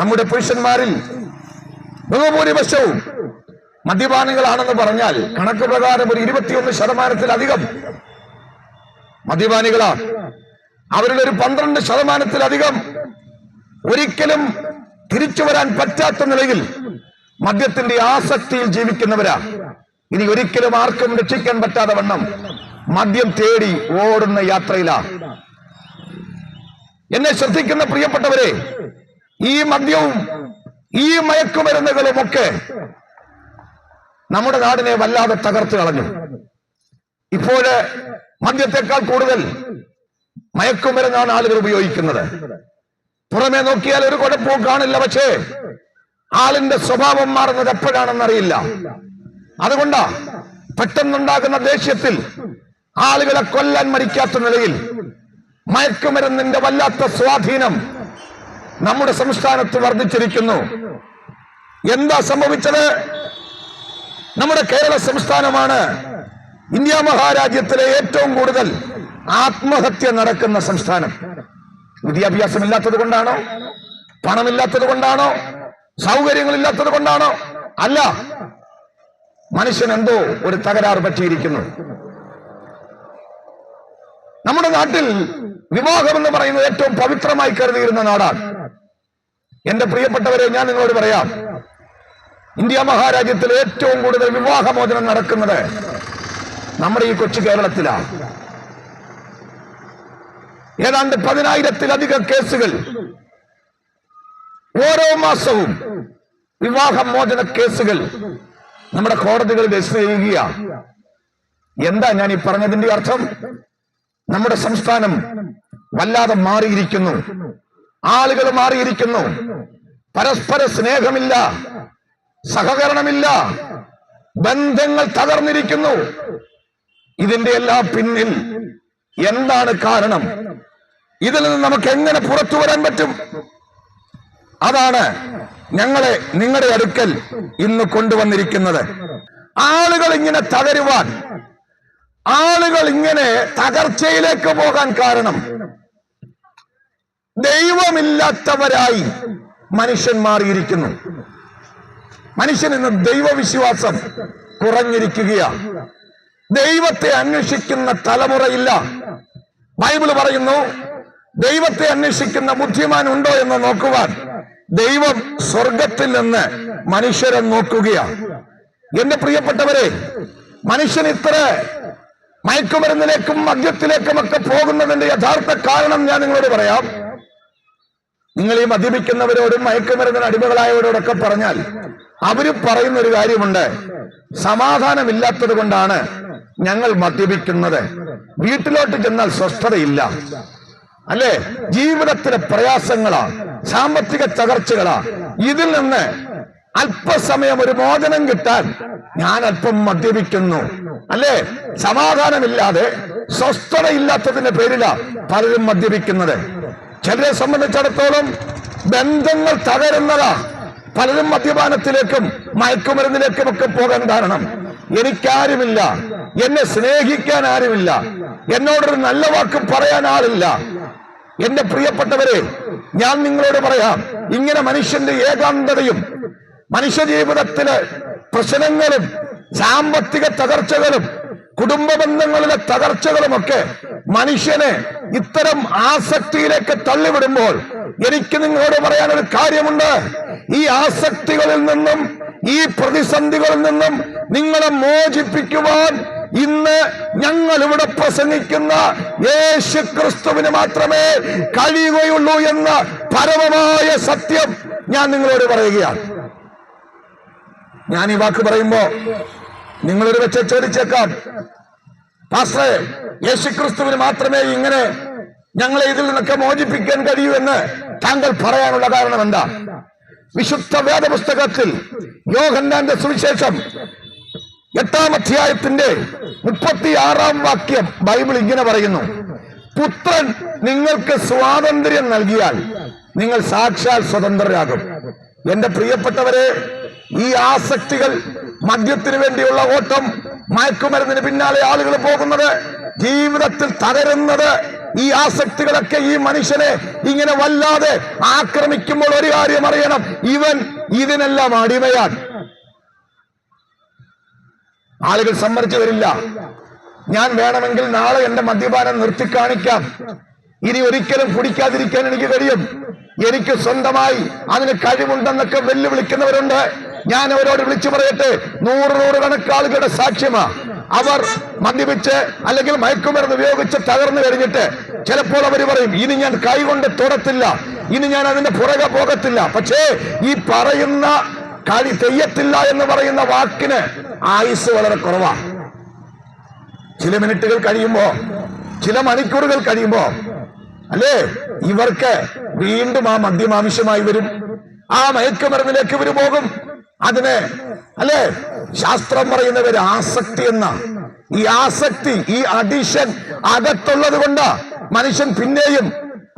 നമ്മുടെ പുരുഷന്മാരിൽ ബഹുഭൂരിപക്ഷവും മദ്യപാനികളാണെന്ന് പറഞ്ഞാൽ കണക്ക് പ്രകാരം ഒരു 21% മദ്യപാനികളാണ്. അവരുടെ ഒരു 12% ഒരിക്കലും തിരിച്ചു വരാൻ പറ്റാത്ത നിലയിൽ മദ്യത്തിന്റെ ആസക്തിയിൽ ജീവിക്കുന്നവരാ. ഇനി ഒരിക്കലും ആർക്കും രക്ഷിക്കാൻ പറ്റാതെ വണ്ണം മദ്യം തേടി ഓടുന്ന യാത്രയിലാണ്. എന്നെ ശ്രദ്ധിക്കുന്ന പ്രിയപ്പെട്ടവരെ, ഈ മദ്യവും ഈ മയക്കുമരുന്നുകളും ഒക്കെ നമ്മുടെ നാടിനെ വല്ലാതെ തകർത്ത് കളഞ്ഞു. ഇപ്പോഴ് മദ്യത്തെക്കാൾ കൂടുതൽ മയക്കുമരുന്നാണ് ആളുകൾ ഉപയോഗിക്കുന്നത്. പുറമെ നോക്കിയാൽ ഒരു കുഴപ്പവും കാണില്ല, പക്ഷേ ആളിന്റെ സ്വഭാവം മാറുന്നത് എപ്പോഴാണെന്നറിയില്ല. അതുകൊണ്ടാ പെട്ടെന്നുണ്ടാകുന്ന ദേഷ്യത്തിൽ ആളുകളെ കൊല്ലാൻ മടിക്കാത്ത നിലയിൽ മയക്കുമരുന്നിന്റെ വല്ലാത്ത സ്വാധീനം നമ്മുടെ സംസ്ഥാനത്ത് വർദ്ധിച്ചിരിക്കുന്നു. എന്താ സംഭവിച്ചത്? നമ്മുടെ കേരള സംസ്ഥാനമാണ് ഇന്ത്യ മഹാരാജ്യത്തിലെ ഏറ്റവും കൂടുതൽ ആത്മഹത്യ നടക്കുന്ന സംസ്ഥാനം. വിദ്യാഭ്യാസമില്ലാത്തത് കൊണ്ടാണോ? പണമില്ലാത്തത് കൊണ്ടാണോ? സൗകര്യങ്ങളില്ലാത്തത് കൊണ്ടാണോ? അല്ല, മനുഷ്യൻ എന്തോ ഒരു തകരാറ് പറ്റിയിരിക്കുന്നു. നമ്മുടെ നാട്ടിൽ വിവാഹം എന്ന് പറയുന്നത് ഏറ്റവും പവിത്രമായി കരുതിയിരുന്ന നാടാണ്. എന്റെ പ്രിയപ്പെട്ടവരെ, ഞാൻ നിങ്ങളോട് പറയാം, ഇന്ത്യ മഹാരാജ്യത്തിൽ ഏറ്റവും കൂടുതൽ വിവാഹമോചനം നടക്കുന്നത് നമ്മുടെ ഈ കൊച്ചു കേരളത്തിലാണ്. ഏതാണ്ട് 10,000-ലധികം കേസുകൾ ഓരോ മാസവും വിവാഹമോചന കേസുകൾ നമ്മുടെ കോടതികളിൽ രജിസ്റ്റർ ചെയ്യുകയാണ്. എന്താ ഞാൻ ഈ പറഞ്ഞതിന്റെ അർത്ഥം? നമ്മുടെ സംസ്ഥാനം വല്ലാതെ മാറിയിരിക്കുന്നു. ആളുകൾ മാറിയിരിക്കുന്നു. പരസ്പര സ്നേഹമില്ല, സഹകരണമില്ല, ബന്ധങ്ങൾ തകർന്നിരിക്കുന്നു. ഇതിന്റെ എല്ലാം പിന്നിൽ എന്താണ് കാരണം? ഇതിൽ നിന്ന് നമുക്ക് എങ്ങനെ പുറത്തു വരാൻ പറ്റും? അതാണ് ഞങ്ങളെ നിങ്ങളുടെ അടുക്കൽ ഇന്ന് കൊണ്ടുവന്നിരിക്കുന്നത്. ആളുകൾ ഇങ്ങനെ തകരുവാൻ, ആളുകൾ ഇങ്ങനെ തകർച്ചയിലേക്ക് പോകാൻ കാരണം ദൈവമില്ലാത്തവരായി മനുഷ്യൻ മാറിയിരിക്കുന്നു. മനുഷ്യൻ ഇന്ന് ദൈവവിശ്വാസം കുറഞ്ഞിരിക്കുകയാണ്. ദൈവത്തെ അന്വേഷിക്കുന്ന തലമുറയില്ല. ബൈബിൾ പറയുന്നു, ദൈവത്തെ അന്വേഷിക്കുന്ന ബുദ്ധിമാൻ ഉണ്ടോ എന്ന് നോക്കുവാൻ ദൈവം സ്വർഗത്തിൽ നിന്ന് മനുഷ്യരെ നോക്കുകയാണ്. എന്റെ പ്രിയപ്പെട്ടവരെ, മനുഷ്യൻ ഇത്ര മയക്കുമരുന്നിലേക്കും മദ്യത്തിലേക്കും ഒക്കെ പോകുന്നതിന്റെ യഥാർത്ഥ കാരണം ഞാൻ നിങ്ങളോട് പറയാം. നിങ്ങൾ ഈ മദ്യപിക്കുന്നവരോടും മയക്കുമരുന്നിന് അടിമകളായവരോടൊക്കെ പറഞ്ഞാൽ അവര് പറയുന്ന ഒരു കാര്യമുണ്ട്: സമാധാനമില്ലാത്തത് കൊണ്ടാണ് ഞങ്ങൾ മദ്യപിക്കുന്നത്. വീട്ടിലോട്ട് ചെന്നാൽ സ്വസ്ഥതയില്ല, അല്ലെ? ജീവിതത്തിലെ പ്രയാസങ്ങളാ, സാമ്പത്തിക തകർച്ചകളാ. ഇതിൽ നിന്ന് അല്പസമയം ഒരു മോചനം കിട്ടാൻ ഞാൻ അല്പം മദ്യപിക്കുന്നു, അല്ലെ? സമാധാനമില്ലാതെ സ്വസ്ഥതയില്ലാത്തതിന്റെ പേരിലാ പലരും മദ്യപിക്കുന്നത്. ചിലരെ സംബന്ധിച്ചിടത്തോളം ബന്ധങ്ങൾ തകരുന്നതാ പലരും മദ്യപാനത്തിലേക്കും മയക്കുമരുന്നിലേക്കും ഒക്കെ പോകാൻ കാരണം. എനിക്കാരുമില്ല, എന്നെ സ്നേഹിക്കാൻ ആരുമില്ല, എന്നോടൊരു നല്ല വാക്ക് പറയാൻ ആളില്ല. എന്റെ പ്രിയപ്പെട്ടവരെ, ഞാൻ നിങ്ങളോട് പറയാം, ഇങ്ങനെ മനുഷ്യന്റെ ഏകാന്തതയും മനുഷ്യ ജീവിതത്തിലെ പ്രശ്നങ്ങളും സാമ്പത്തിക തകർച്ചകളും കുടുംബ ബന്ധങ്ങളിലെ തകർച്ചകളുമൊക്കെ മനുഷ്യനെ ഇത്തരം ആസക്തിയിലേക്ക് തള്ളിവിടുമ്പോൾ എനിക്ക് നിങ്ങളോട് പറയാനൊരു കാര്യമുണ്ട്. ഈ ആസക്തികളിൽ നിന്നും ഈ പ്രതിസന്ധികളിൽ നിന്നും നിങ്ങളെ മോചിപ്പിക്കുവാൻ ഇന്ന് ഞങ്ങൾ ഇവിടെ പ്രസംഗിക്കുന്ന യേശു ക്രിസ്തുവിന് മാത്രമേ കഴിയുകയുള്ളൂ എന്ന പരമമായ സത്യം ഞാൻ നിങ്ങളോട് പറയുകയാണ്. ഞാൻ ഈ വാക്ക് പറയുമ്പോ നിങ്ങളൊരു വെച്ച് ചോദിച്ചേക്കാം, പാസ്റ്ററെ, യേശുക്രിസ്തുവിന് മാത്രമേ ഇങ്ങനെ ഞങ്ങളെ ഇതിൽ നിന്നൊക്കെ മോചിപ്പിക്കാൻ കഴിയൂ എന്ന് താങ്കൾ പറയാനുള്ള കാരണം എന്താ? വിശുദ്ധ വേദപുസ്തകത്തിൽ യോഹന്നാന്റെ സുവിശേഷം 8-ാം അധ്യായത്തിന്റെ 36-ാം വാക്യം ബൈബിൾ ഇങ്ങനെ പറയുന്നു: പുത്രൻ നിങ്ങൾക്ക് സ്വാതന്ത്ര്യം നൽകിയാൽ നിങ്ങൾ സാക്ഷാൽ സ്വതന്ത്രരാകും. എന്റെ പ്രിയപ്പെട്ടവരെ, ഈ ആസക്തികൾ, മദ്യത്തിന് വേണ്ടിയുള്ള ഓട്ടം, മയക്കുമരുന്നിന് പിന്നാലെ ആളുകൾ പോകുന്നത്, ജീവിതത്തിൽ തകരുന്നത്, ഈ ആസക്തികളൊക്കെ ഈ മനുഷ്യനെ ഇങ്ങനെ വല്ലാതെ ആക്രമിക്കുമ്പോൾ ഒരു കാര്യം അറിയണം: ഇവൻ ഇതിനെല്ലാം അടിമയാണ്. ആളുകൾ സമ്മതിച്ചു വരില്ല. ഞാൻ വേണമെങ്കിൽ നാളെ എന്റെ മദ്യപാനം നിർത്തിക്കാണിക്കാം, ഇനി ഒരിക്കലും കുടിക്കാതിരിക്കാൻ എനിക്ക് കഴിയും, എനിക്ക് സ്വന്തമായി അതിന് കഴിവുണ്ടെന്നൊക്കെ വെല്ലുവിളിക്കുന്നവരുണ്ട്. ഞാൻ അവരോട് വിളിച്ചു പറയട്ടെ, 100 കണക്കാളുകളുടെ സാക്ഷ്യമാ. അവർ മദ്യപിച്ച് അല്ലെങ്കിൽ മയക്കുമരുന്ന് ഉപയോഗിച്ച് തകർന്നു കഴിഞ്ഞിട്ട് ചിലപ്പോൾ അവർ പറയും, ഇനി ഞാൻ കൈകൊണ്ട് തൊടത്തില്ല, ഇനി ഞാൻ അതിന്റെ പുറകെ പോകത്തില്ല. പക്ഷേ ഈ പറയുന്ന കളി തെയ്യത്തില്ല എന്ന് പറയുന്ന വാക്കിന് ആയുസ് വളരെ കുറവാ. ചില മിനിറ്റുകൾ കഴിയുമ്പോ, ചില മണിക്കൂറുകൾ കഴിയുമ്പോ, അല്ലേ, ഇവർക്ക് വീണ്ടും ആ മദ്യം ആവശ്യമായി വരും, ആ മയക്കുമരുന്നിലേക്ക് ഇവർ പോകും. അതിന്, അല്ലെ, ശാസ്ത്രം പറയുന്നവര് ആസക്തി എന്ന ഈ ആസക്തി, ഈ അഡിഷൻ അകത്തുള്ളത് കൊണ്ട് മനുഷ്യൻ പിന്നെയും,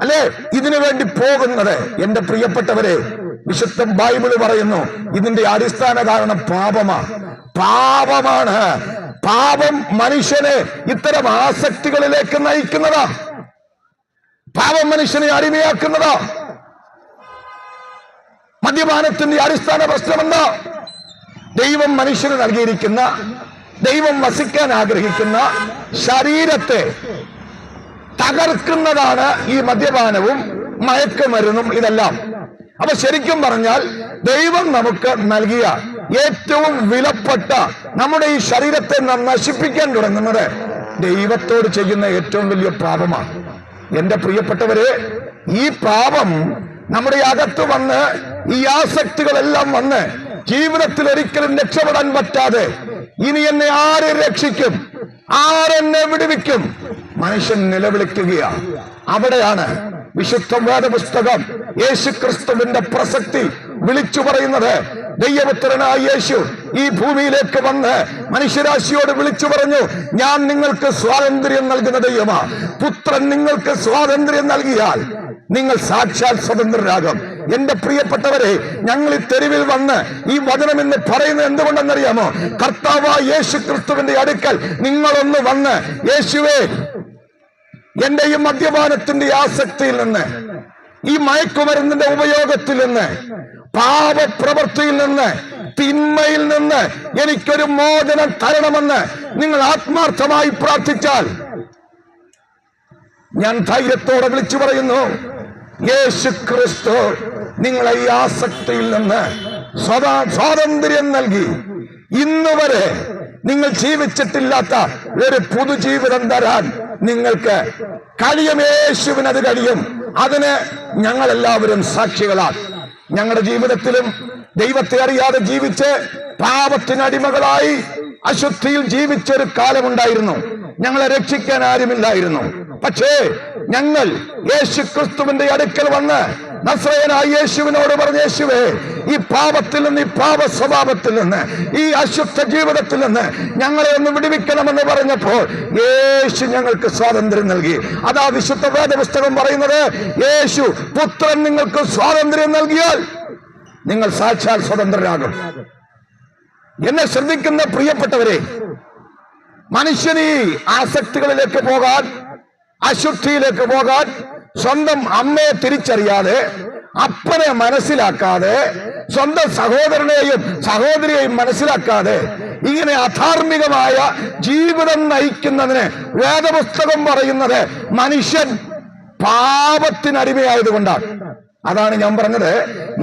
അല്ലെ, ഇതിനു വേണ്ടി പോകുന്നത്. എന്റെ പ്രിയപ്പെട്ടവരെ, വിശുദ്ധ ബൈബിള് പറയുന്നു ഇതിന്റെ അടിസ്ഥാന കാരണം പാപമാണ്. പാപം മനുഷ്യനെ ഇത്തരം ആസക്തികളിലേക്ക് നയിക്കുന്നതാ. പാപം മനുഷ്യനെ അടിമയാക്കുന്നതാ. മദ്യപാനത്തിന്റെ അടിസ്ഥാന പ്രശ്നമെന്താ? ദൈവം മനുഷ്യന് നൽകിയിരിക്കുന്ന, ദൈവം വസിക്കാൻ ആഗ്രഹിക്കുന്ന ശരീരത്തെ തകർക്കുന്നതാണ് ഈ മദ്യപാനവും മയക്കുമരുന്നും ഇതെല്ലാം. അപ്പൊ ശരിക്കും പറഞ്ഞാൽ ദൈവം നമുക്ക് നൽകിയ ഏറ്റവും വിലപ്പെട്ട നമ്മുടെ ഈ ശരീരത്തെ നാം നശിപ്പിക്കാൻ തുടങ്ങുന്നത് ദൈവത്തോട് ചെയ്യുന്ന ഏറ്റവും വലിയ പാപമാണ്. എന്റെ പ്രിയപ്പെട്ടവരെ, ഈ പാപം നമ്മുടെ അകത്ത് വന്ന് ഈ ആസക്തികളെല്ലാം വന്ന് ജീവിതത്തിൽ ഒരിക്കലും രക്ഷപ്പെടാൻ പറ്റാതെ ഇനി എന്നെ ആര് രക്ഷിക്കും, ആരെന്നെ വിടുവിക്കും, മനുഷ്യൻ നിലവിളിക്കുകയാണ്. അവിടെയാണ് വിശുദ്ധ വേദപുസ്തകം യേശുക്രിസ്തുവിന്റെ പ്രസക്തി വിളിച്ചു പറയുന്നത്. ദൈവപുത്രനായ യേശു ഈ ഭൂമിയിലേക്ക് വന്ന് മനുഷ്യരാശിയോട് വിളിച്ചു പറഞ്ഞു, ഞാൻ നിങ്ങൾക്ക് സ്വാതന്ത്ര്യം നൽകുന്ന ദൈവമാ. പുത്രൻ നിങ്ങൾക്ക് സ്വാതന്ത്ര്യം നൽകിയാൽ നിങ്ങൾ സാക്ഷാൽ സ്വതന്ത്രരാകും. എന്റെ പ്രിയപ്പെട്ടവരെ, ഞങ്ങൾ ഈ തെരുവിൽ വന്ന് ഈ വചനം എന്ന് പറയുന്നത് എന്തുകൊണ്ടെന്നറിയാമോ? കർത്താവായ യേശുക്രിസ്തുവിന്റെ അടുക്കൽ നിങ്ങളൊന്ന് വന്ന്, യേശുവേ, എന്റെ ഈ മദ്യപാനത്തിന്റെ ആസക്തിയിൽ നിന്ന്, ഈ മയക്കുമരുന്നിന്റെ ഉപയോഗത്തിൽ നിന്ന്, പാപപ്രവൃത്തിയിൽ നിന്ന്, തിന്മയിൽ നിന്ന് എനിക്കൊരു മോചനം തരണമെന്ന് നിങ്ങൾ ആത്മാർത്ഥമായി പ്രാർത്ഥിച്ചാൽ, ഞാൻ ധൈര്യത്തോടെ വിളിച്ചു പറയുന്നു, യേശുക്രിസ്തു നിങ്ങളെ ഈ ആസക്തിയിൽ നിന്ന് സ്വാതന്ത്ര്യം നൽകി. ഇന്ന് വരെ നിങ്ങൾ ജീവിച്ചിട്ടില്ലാത്ത ഒരു പുതുജീവിതം തരാൻ നിങ്ങൾക്ക് കഴിയും. യേശുവിനത് കഴിയും. അതിന് ഞങ്ങൾ എല്ലാവരും സാക്ഷികളാണ്. ഞങ്ങളുടെ ജീവിതത്തിലും ദൈവത്തെ അറിയാതെ ജീവിച്ച് പാപത്തിനടിമകളായി അശുദ്ധിയിൽ ജീവിച്ചൊരു കാലമുണ്ടായിരുന്നു. ഞങ്ങളെ രക്ഷിക്കാൻ ആരുമില്ലായിരുന്നു. പക്ഷേ ഞങ്ങൾ യേശു ക്രിസ്തുവിന്റെ അടുക്കൽ വന്ന് നസ്രയനായ യേശുവിനോട് പറഞ്ഞ, യേശുവേ, ഈ പാപത്തിൽ നിന്ന്, ഈ പാപ സ്വഭാവത്തിൽ നിന്ന്, ഈ അശുദ്ധ ജീവിതത്തിൽ നിന്ന് ഞങ്ങളെ ഒന്ന് വിടുവിക്കണമെന്ന് പറഞ്ഞപ്പോൾ യേശു ഞങ്ങൾക്ക് സ്വാതന്ത്ര്യം നൽകി. അതാ വിശുദ്ധ വേദപുസ്തകം പറയുന്നത്, യേശു പുത്രൻ നിങ്ങൾക്ക് സ്വാതന്ത്ര്യം നൽകിയാൽ നിങ്ങൾ സാക്ഷാൽ സ്വതന്ത്രരാകും. എന്നെ ശ്രദ്ധിക്കുന്ന പ്രിയപ്പെട്ടവരെ, മനുഷ്യന് ഈ ആസക്തികളിലേക്ക് പോകാൻ, അശുദ്ധിയിലേക്ക് പോകാൻ, സ്വന്തം അമ്മയെ തിരിച്ചറിയാതെ, അപ്പനെ മനസ്സിലാക്കാതെ, സ്വന്തം സഹോദരനെയും സഹോദരിയെയും മനസ്സിലാക്കാതെ ഇങ്ങനെ അധാർമികമായ ജീവിതം നയിക്കുന്നതിന് വേദപുസ്തകം പറയുന്നത് മനുഷ്യൻ പാപത്തിനടിമയായതുകൊണ്ടാണ്. അതാണ് ഞാൻ പറഞ്ഞത്,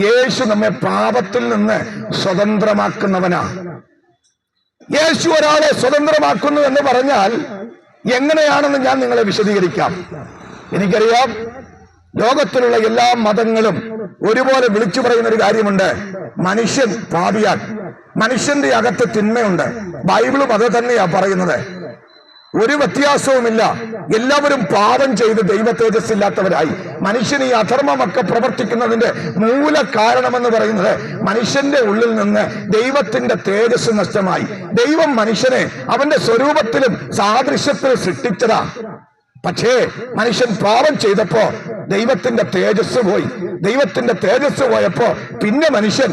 യേശു നമ്മെ പാപത്തിൽ നിന്ന് സ്വതന്ത്രമാക്കുന്നവനാ. യേശു ഒരാളെ സ്വതന്ത്രമാക്കുന്നു എന്ന് പറഞ്ഞാൽ എങ്ങനെയാണെന്ന് ഞാൻ നിങ്ങളെ വിശദീകരിക്കാം. എനിക്കറിയാം, ലോകത്തിലുള്ള എല്ലാ മതങ്ങളും ഒരുപോലെ വിളിച്ചു പറയുന്ന ഒരു കാര്യമുണ്ട്, മനുഷ്യൻ പാപിയാണ്, മനുഷ്യന്റെ അകത്ത് തിന്മയുണ്ട്. ബൈബിളും അത് തന്നെയാ പറയുന്നത്. ഒരു വ്യത്യാസവുമില്ല. എല്ലാവരും പാപം ചെയ്ത് ദൈവ തേജസ്സില്ലാത്തവരായി. മനുഷ്യൻ ഈ അധർമ്മമൊക്കെ പ്രവർത്തിക്കുന്നതിന്റെ മൂല കാരണമെന്ന് പറയുന്നത് മനുഷ്യന്റെ ഉള്ളിൽ നിന്ന് ദൈവത്തിന്റെ തേജസ് നഷ്ടമായി. ദൈവം മനുഷ്യനെ അവന്റെ സ്വരൂപത്തിലും സാദൃശ്യത്തിലും സൃഷ്ടിച്ചതാ. പക്ഷേ മനുഷ്യൻ പാപം ചെയ്തപ്പോ ദൈവത്തിന്റെ തേജസ് പോയി. ദൈവത്തിന്റെ തേജസ് പോയപ്പോ പിന്നെ മനുഷ്യൻ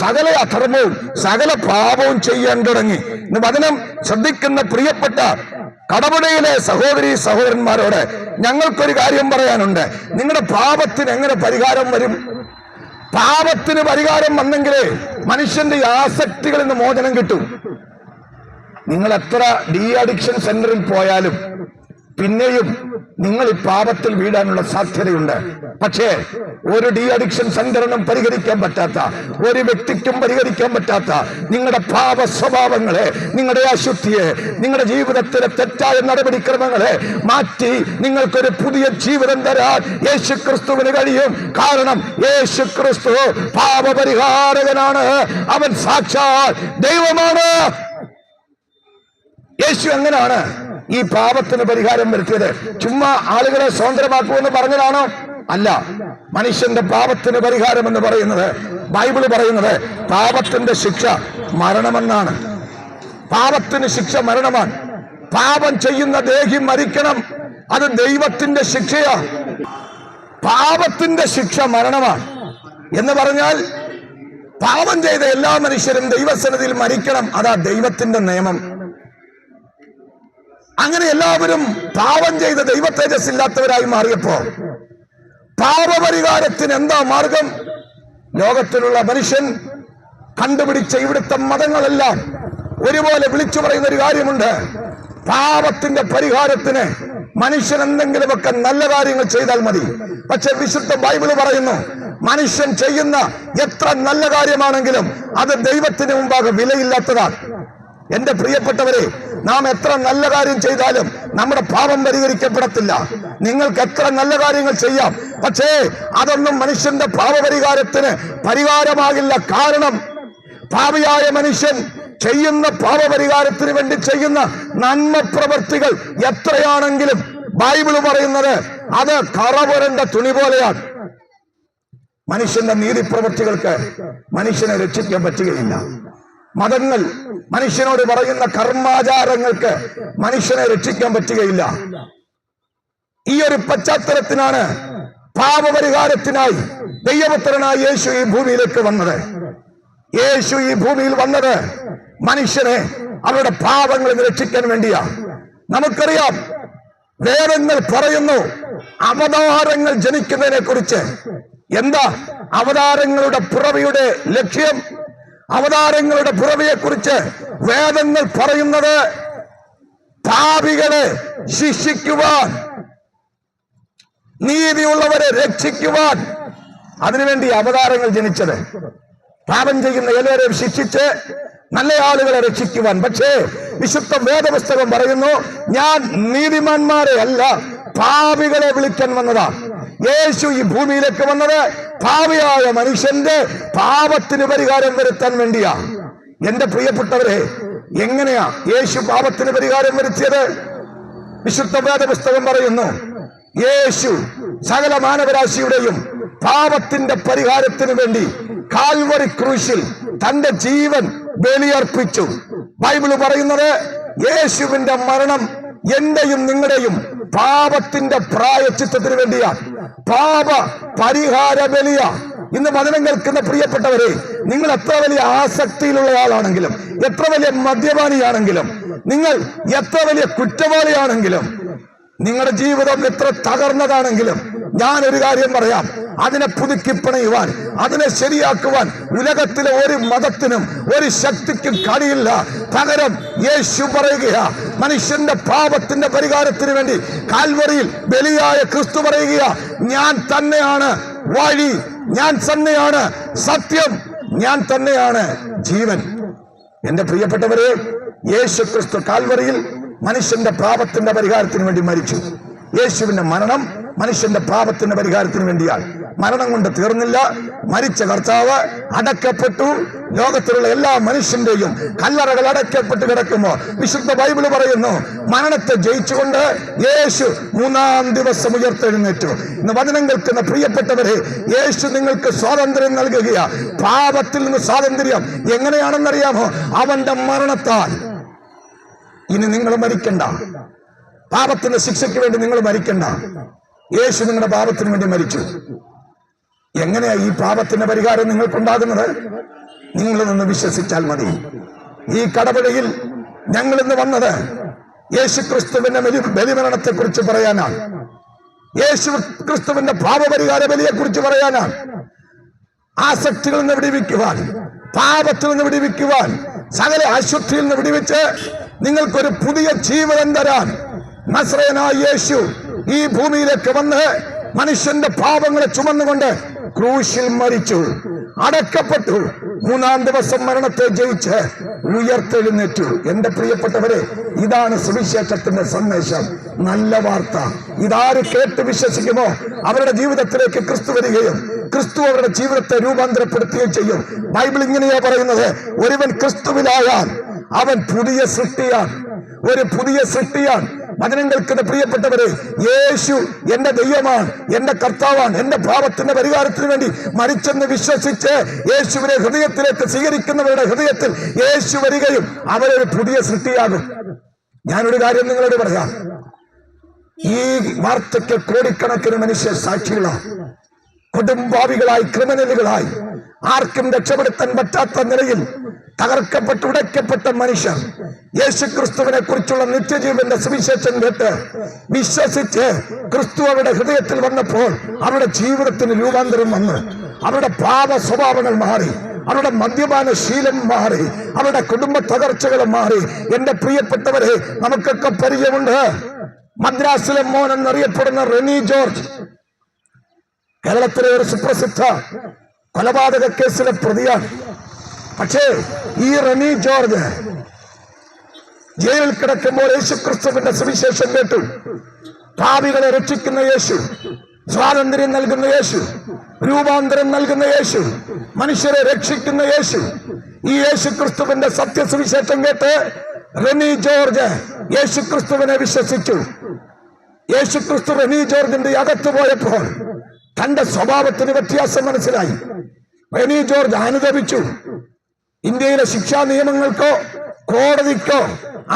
സകല അധർമ്മവും സകല പാപവും ചെയ്യാൻ തുടങ്ങി. വചനം ശ്രദ്ധിക്കുന്ന പ്രിയപ്പെട്ട കടപുഴയിലെ സഹോദരി സഹോദരന്മാരോട് ഞങ്ങൾക്കൊരു കാര്യം പറയാനുണ്ട്. നിങ്ങളുടെ പാപത്തിന് എങ്ങനെ പരിഹാരം വരും? പാപത്തിന് പരിഹാരം വന്നെങ്കിലേ മനുഷ്യന്റെ ആസക്തികളിൽ നിന്ന് മോചനം കിട്ടും. നിങ്ങൾ എത്ര ഡി അഡിക്ഷൻ സെന്ററിൽ പോയാലും പിന്നെയും നിങ്ങൾ ഈ പാപത്തിൽ വീഴാനുള്ള സാധ്യതയുണ്ട്. പക്ഷേ ഒരു ഡി അഡിക്ഷൻ സെന്ററിനും പരിഹരിക്കാൻ പറ്റാത്ത, ഒരു വ്യക്തിക്കും പരിഹരിക്കാൻ പറ്റാത്ത നിങ്ങളുടെ പാപ സ്വഭാവങ്ങളെ, നിങ്ങളുടെ അശുദ്ധിയെ, നിങ്ങളുടെ ജീവിതത്തിലെ തെറ്റായ നടപടിക്രമങ്ങളെ മാറ്റി നിങ്ങൾക്കൊരു പുതിയ ജീവിതം തരാൻ യേശു ക്രിസ്തുവിന് കഴിയും. കാരണം യേശു ക്രിസ്തു പാപപരിഹാരകനാണ്. അവൻ സാക്ഷാൽ ദൈവമാണ്. യേശു എങ്ങനെയാണ് ഈ പാപത്തിന് പരിഹാരം വരുത്തിയത്? ചുമ്മാ ആളുകളെ സ്വതന്ത്രമാക്കുമെന്ന് പറഞ്ഞതാണോ? അല്ല. മനുഷ്യന്റെ പാപത്തിന് പരിഹാരം എന്ന് പറയുന്നത്, ബൈബിള് പറയുന്നത് പാപത്തിന്റെ ശിക്ഷ മരണമെന്നാണ്. പാപത്തിന് ശിക്ഷ മരണമാണ്. പാപം ചെയ്യുന്ന ദേഹി മരിക്കണം. അത് ദൈവത്തിന്റെ ശിക്ഷയാ. പാപത്തിന്റെ ശിക്ഷ മരണമാണ് എന്ന് പറഞ്ഞാൽ പാപം ചെയ്ത എല്ലാ മനുഷ്യരും ദൈവസന്നിധിയിൽ മരിക്കണം. അതാ ദൈവത്തിന്റെ നിയമം. അങ്ങനെ എല്ലാവരും പാപം ചെയ്ത് ദൈവ തേജസ്സില്ലാത്തവരായി മാറിയപ്പോ പാപപരിഹാരത്തിന് എന്താ മാർഗം? ലോകത്തിലുള്ള മനുഷ്യൻ കണ്ടുപിടിച്ച ഇവിടുത്തെ മതങ്ങളെല്ലാം ഒരുപോലെ വിളിച്ചു പറയുന്ന ഒരു കാര്യമുണ്ട്. പാപത്തിന്റെ പരിഹാരത്തിന് മനുഷ്യൻ എന്തെങ്കിലുമൊക്കെ നല്ല കാര്യങ്ങൾ ചെയ്താൽ മതി. പക്ഷെ വിശുദ്ധ ബൈബിള് പറയുന്നു, മനുഷ്യൻ ചെയ്യുന്ന എത്ര നല്ല കാര്യമാണെങ്കിലും അത് ദൈവത്തിന് മുമ്പാകെ വിലയില്ലാത്തതാണ്. എന്റെ പ്രിയപ്പെട്ടവരെ, നാം എത്ര നല്ല കാര്യം ചെയ്താലും നമ്മുടെ പാപം പരിഹരിക്കപ്പെടത്തില്ല. നിങ്ങൾക്ക് എത്ര നല്ല കാര്യങ്ങൾ ചെയ്യാം, പക്ഷേ അതൊന്നും മനുഷ്യന്റെ പാപപരിഹാരത്തിന് പരിഹാരമാകില്ല. കാരണം പാപിയായ മനുഷ്യൻ ചെയ്യുന്ന പാപപരിഹാരത്തിന് വേണ്ടി ചെയ്യുന്ന നന്മ പ്രവൃത്തികൾ എത്രയാണെങ്കിലും ബൈബിള് പറയുന്നത് അത് കറപുരണ്ട തുണി പോലെയാണ്. മനുഷ്യന്റെ നീതിപ്രവൃത്തികൾക്ക് മനുഷ്യനെ രക്ഷിക്കാൻ പറ്റുകയില്ല. മതങ്ങൾ മനുഷ്യനോട് പറയുന്ന കർമാചാരങ്ങൾക്ക് മനുഷ്യനെ രക്ഷിക്കാൻ പറ്റുകയില്ല. ഈ ഒരു പശ്ചാത്തലത്തിനാണ് പാപപരിഹാരത്തിനായി ദൈവപുത്രനായ യേശു ഈ ഭൂമിയിലേക്ക് വന്നത്. യേശു ഈ ഭൂമിയിൽ വന്നത് മനുഷ്യനെ അവരുടെ പാപങ്ങളിൽ നിന്ന് രക്ഷിക്കാൻ വേണ്ടിയാ. നമുക്കറിയാം, വേദങ്ങൾ പറയുന്നു അവതാരങ്ങൾ ജനിക്കുന്നതിനെ കുറിച്ച്. എന്താ അവതാരങ്ങളുടെ പിറവിയുടെ ലക്ഷ്യം? അവതാരങ്ങളുടെ പിറവിയെ കുറിച്ച് വേദങ്ങൾ പറയുന്നത് പാപികളെ ശിക്ഷിക്കുവാൻ, നീതിയുള്ളവരെ രക്ഷിക്കുവാൻ, അതിനുവേണ്ടി അവതാരങ്ങൾ ജനിച്ചത്. പാപം ചെയ്യുന്ന എല്ലാവരെയും ശിക്ഷിച്ച് നല്ല ആളുകളെ രക്ഷിക്കുവാൻ. പക്ഷേ വിശുദ്ധ വേദപുസ്തകം പറയുന്നു, ഞാൻ നീതിമാന്മാരെ അല്ല പാപികളെ വിളിക്കാൻ വന്നതാണ്. യേശു ഈ ഭൂമിയിലേക്ക് വന്നത് പാപിയായ മനുഷ്യന്റെ പാപത്തിന് പരിഹാരം വരുത്താൻ വേണ്ടിയാ. എന്റെ പ്രിയപ്പെട്ടവരെ, എങ്ങനെയാ യേശു പാപത്തിന് പരിഹാരം വരുത്തിയത്? വിശുദ്ധ വേദപുസ്തകം പറയുന്നു, യേശു സകല മാനവരാശിയുടെയും പാപത്തിന്റെ പരിഹാരത്തിന് വേണ്ടി കാൽവറി ക്രൂശിൽ തന്റെ ജീവൻ ബലിയർപ്പിച്ചു. ബൈബിള് പറയുന്നത് യേശുവിന്റെ മരണം എന്റെയും നിങ്ങളുടെയും പാപത്തിന്റെ പ്രായശ്ചിത്തത്തിന് വേണ്ടിയാ, പാപ പരിഹാര ബലിയാ. ഇന്ന് വചനം കേൾക്കുന്ന പ്രിയപ്പെട്ടവരെ, നിങ്ങൾ എത്ര വലിയ ആസക്തിയിലുള്ള ആളാണെങ്കിലും, എത്ര വലിയ മദ്യപാനിയാണെങ്കിലും, നിങ്ങൾ എത്ര വലിയ കുറ്റവാളിയാണെങ്കിലും, നിങ്ങളുടെ ജീവിതം എത്ര തകർന്നതാണെങ്കിലും, ഞാനൊരു കാര്യം പറയാം, അതിനെ പുതുക്കിപ്പണയുവാൻ, അതിനെ ശരിയാക്കുവാൻ ഉലകത്തിലെ ഒരു മതത്തിനും ഒരു ശക്തിക്കും കഴിയില്ല. പകരം യേശു പറയുകയാ, മനുഷ്യന്റെ പാപത്തിന്റെ പരിഹാരത്തിന് വേണ്ടി കാൽവറിയിൽ ബലിയായ ക്രിസ്തു പറയുകയാ, ഞാൻ തന്നെയാണ് വഴി, ഞാൻ തന്നെയാണ് സത്യം, ഞാൻ തന്നെയാണ് ജീവൻ. എന്റെ പ്രിയപ്പെട്ടവരെ, യേശു ക്രിസ്തു കാൽവറിയിൽ മനുഷ്യന്റെ പാപത്തിന്റെ പരിഹാരത്തിന് വേണ്ടി മരിച്ചു. യേശുവിന്റെ മരണം മനുഷ്യന്റെ പാപത്തിന്റെ പരിഹാരത്തിന് വേണ്ടിയാണ്. മരണം കൊണ്ട് തീർന്നില്ല. മരിച്ച കർത്താവ് അടക്കപ്പെട്ടു. ലോകത്തിലുള്ള എല്ലാ മനുഷ്യന്റെയും കല്ലറകൾ അടക്കപ്പെട്ട് കിടക്കുമ്പോൾ വിശുദ്ധ ബൈബിള് പറയുന്നു, മരണത്തെ ജയിച്ചുകൊണ്ട് യേശു 3-ാം ദിവസം ഉയർത്തെഴുന്നേറ്റു. ഇന്ന് വചനം കേൾക്കുന്ന പ്രിയപ്പെട്ടവരെ, യേശു നിങ്ങൾക്ക് സ്വാതന്ത്ര്യം നൽകുകയാ. പാപത്തിൽ നിന്ന് സ്വാതന്ത്ര്യം എങ്ങനെയാണെന്നറിയാമോ? അവന്റെ മരണത്താൽ. ഇനി നിങ്ങൾ മരിക്കണ്ട, പാപത്തിന്റെ ശിക്ഷയ്ക്ക് വേണ്ടി നിങ്ങൾ മരിക്കണ്ട. യേശു നിങ്ങളുടെ പാപത്തിന് വേണ്ടി മരിച്ചു. എങ്ങനെയാ ഈ പാപത്തിന്റെ പരിഹാരം നിങ്ങൾക്കുണ്ടാകുന്നത്? നിങ്ങൾ നിന്ന് വിശ്വസിച്ചാൽ മതി. ഈ കടപഴയിൽ ഞങ്ങൾ ഇന്ന് വന്നത് യേശു ക്രിസ്തുവിന്റെ ബലിമരണത്തെ കുറിച്ച് പറയാനാണ്. യേശു ക്രിസ്തുവിന്റെ പാപപരിഹാര ബലിയെ കുറിച്ച് പറയാനാണ്. ആസക്തികളിൽ നിന്ന് വിടിവിക്കുവാൻ, പാപത്തിൽ നിന്ന് വിടിവിക്കുവാൻ, സകല അശുദ്ധിയിൽ നിന്ന് വിടിവിച്ച് നിങ്ങൾക്കൊരു പുതിയ ജീവിതം തരാൻ നസ്രയനായ യേശു ഈ ഭൂമിയിലേക്ക് വന്ന് മനുഷ്യന്റെ പാപങ്ങളെ ചുമന്നുകൊണ്ട് ക്രൂശിൽ മരിച്ചു, അടക്കപ്പെട്ടു. 3-ാം ദിവസം മരണത്തെ ജയിച്ച് ഉയർത്തെഴുന്നേറ്റു. എന്റെ പ്രിയപ്പെട്ടവരെ, ഇതാണ് സുവിശേഷത്തിന്റെ സന്ദേശം, നല്ല വാർത്ത. ഇതാര് കേട്ട് വിശ്വസിക്കുമോ അവരുടെ ജീവിതത്തിലേക്ക് ക്രിസ്തു വരികയും ക്രിസ്തു അവരുടെ ജീവിതത്തെ രൂപാന്തരപ്പെടുത്തുകയും ചെയ്യും. ബൈബിൾ ഇങ്ങനെയാ പറയുന്നത്, ഒരുവൻ ക്രിസ്തുവിലായാൽ അവൻ പുതിയ സൃഷ്ടിയാണ്, ഒരു പുതിയ സൃഷ്ടിയാണ്. വചനം കേൾക്കുന്ന പ്രിയപ്പെട്ടവരെ, യേശു എന്റെ ദൈവമാണ്, എന്റെ കർത്താവാണ്, എന്റെ പാപത്തിന്റെ പരിഹാരത്തിന് വേണ്ടി മരിച്ചെന്ന് വിശ്വസിച്ച് യേശുവിനെ ഹൃദയത്തിലേക്ക് സ്വീകരിക്കുന്നവരുടെ ഹൃദയത്തിൽ യേശു വരികയും അവരൊരു പുതിയ സൃഷ്ടിയാകും. ഞാനൊരു കാര്യം നിങ്ങളോട് പറയാം, ഈ വാർത്തയ്ക്ക് കോടിക്കണക്കിന് മനുഷ്യർ സാക്ഷികളാണ്. കൊടുംപാവികളായി, ക്രിമിനലുകളായി, ആർക്കും രക്ഷപ്പെടുത്താൻ പറ്റാത്ത നിലയിൽ തകർക്കപ്പെട്ട് ഉടയ്ക്കപ്പെട്ട മനുഷ്യർ യേശുക്രിസ്തുവിനെ കുറിച്ചുള്ള നിത്യജീവന്റെ സുവിശേഷം കേട്ട് വിശ്വസിച്ച് ക്രിസ്തു അവരുടെ ഹൃദയത്തിൽ വന്നപ്പോൾ അവരുടെ ജീവിതത്തിന് രൂപാന്തരം വന്നു. അവരുടെ പാപ സ്വഭാവങ്ങൾ മാറി, അവരുടെ മദ്യപാന ശീലം മാറി, അവരുടെ കുടുംബ തകർച്ചകൾ മാറി. എന്റെ പ്രിയപ്പെട്ടവരെ, നമുക്കൊക്കെ പരിചയമുണ്ട്. മദ്രാസിലെ മോൻ എന്നറിയപ്പെടുന്ന റെനി ജോർജ് കേരളത്തിലെ ഒരു സുപ്രസിദ്ധ കൊലപാതക കേസിലെ പ്രതിയാണ്. പക്ഷേ ഈ റെനി ജോർജ് ജയിലിൽ കിടക്കുമ്പോൾ യേശുക്രിസ്തുവിന്റെ സുവിശേഷം കേട്ടു. പാപികളെ രക്ഷിക്കുന്ന യേശു, സ്വാതന്ത്ര്യം നൽകുന്ന യേശു, രൂപാന്തരം നൽകുന്ന യേശു, മനുഷ്യരെ രക്ഷിക്കുന്ന യേശു. ഈ യേശുക്രിസ്തുവിന്റെ സത്യസുവിശേഷം കേട്ട് റെനി ജോർജ് യേശുക്രിസ്തുവിനെ വിശ്വസിച്ചു. യേശുക്രിസ്തു റെനി ജോർജിന്റെ അകത്ത് പോയപ്പോൾ തന്റെ സ്വഭാവത്തിന് വ്യത്യാസം മനസ്സിലായി. റെനി ജോർജ് അനുദപിച്ചു. ഇന്ത്യയിലെ ശിക്ഷാ നിയമങ്ങൾക്കോ കോടതിക്കോ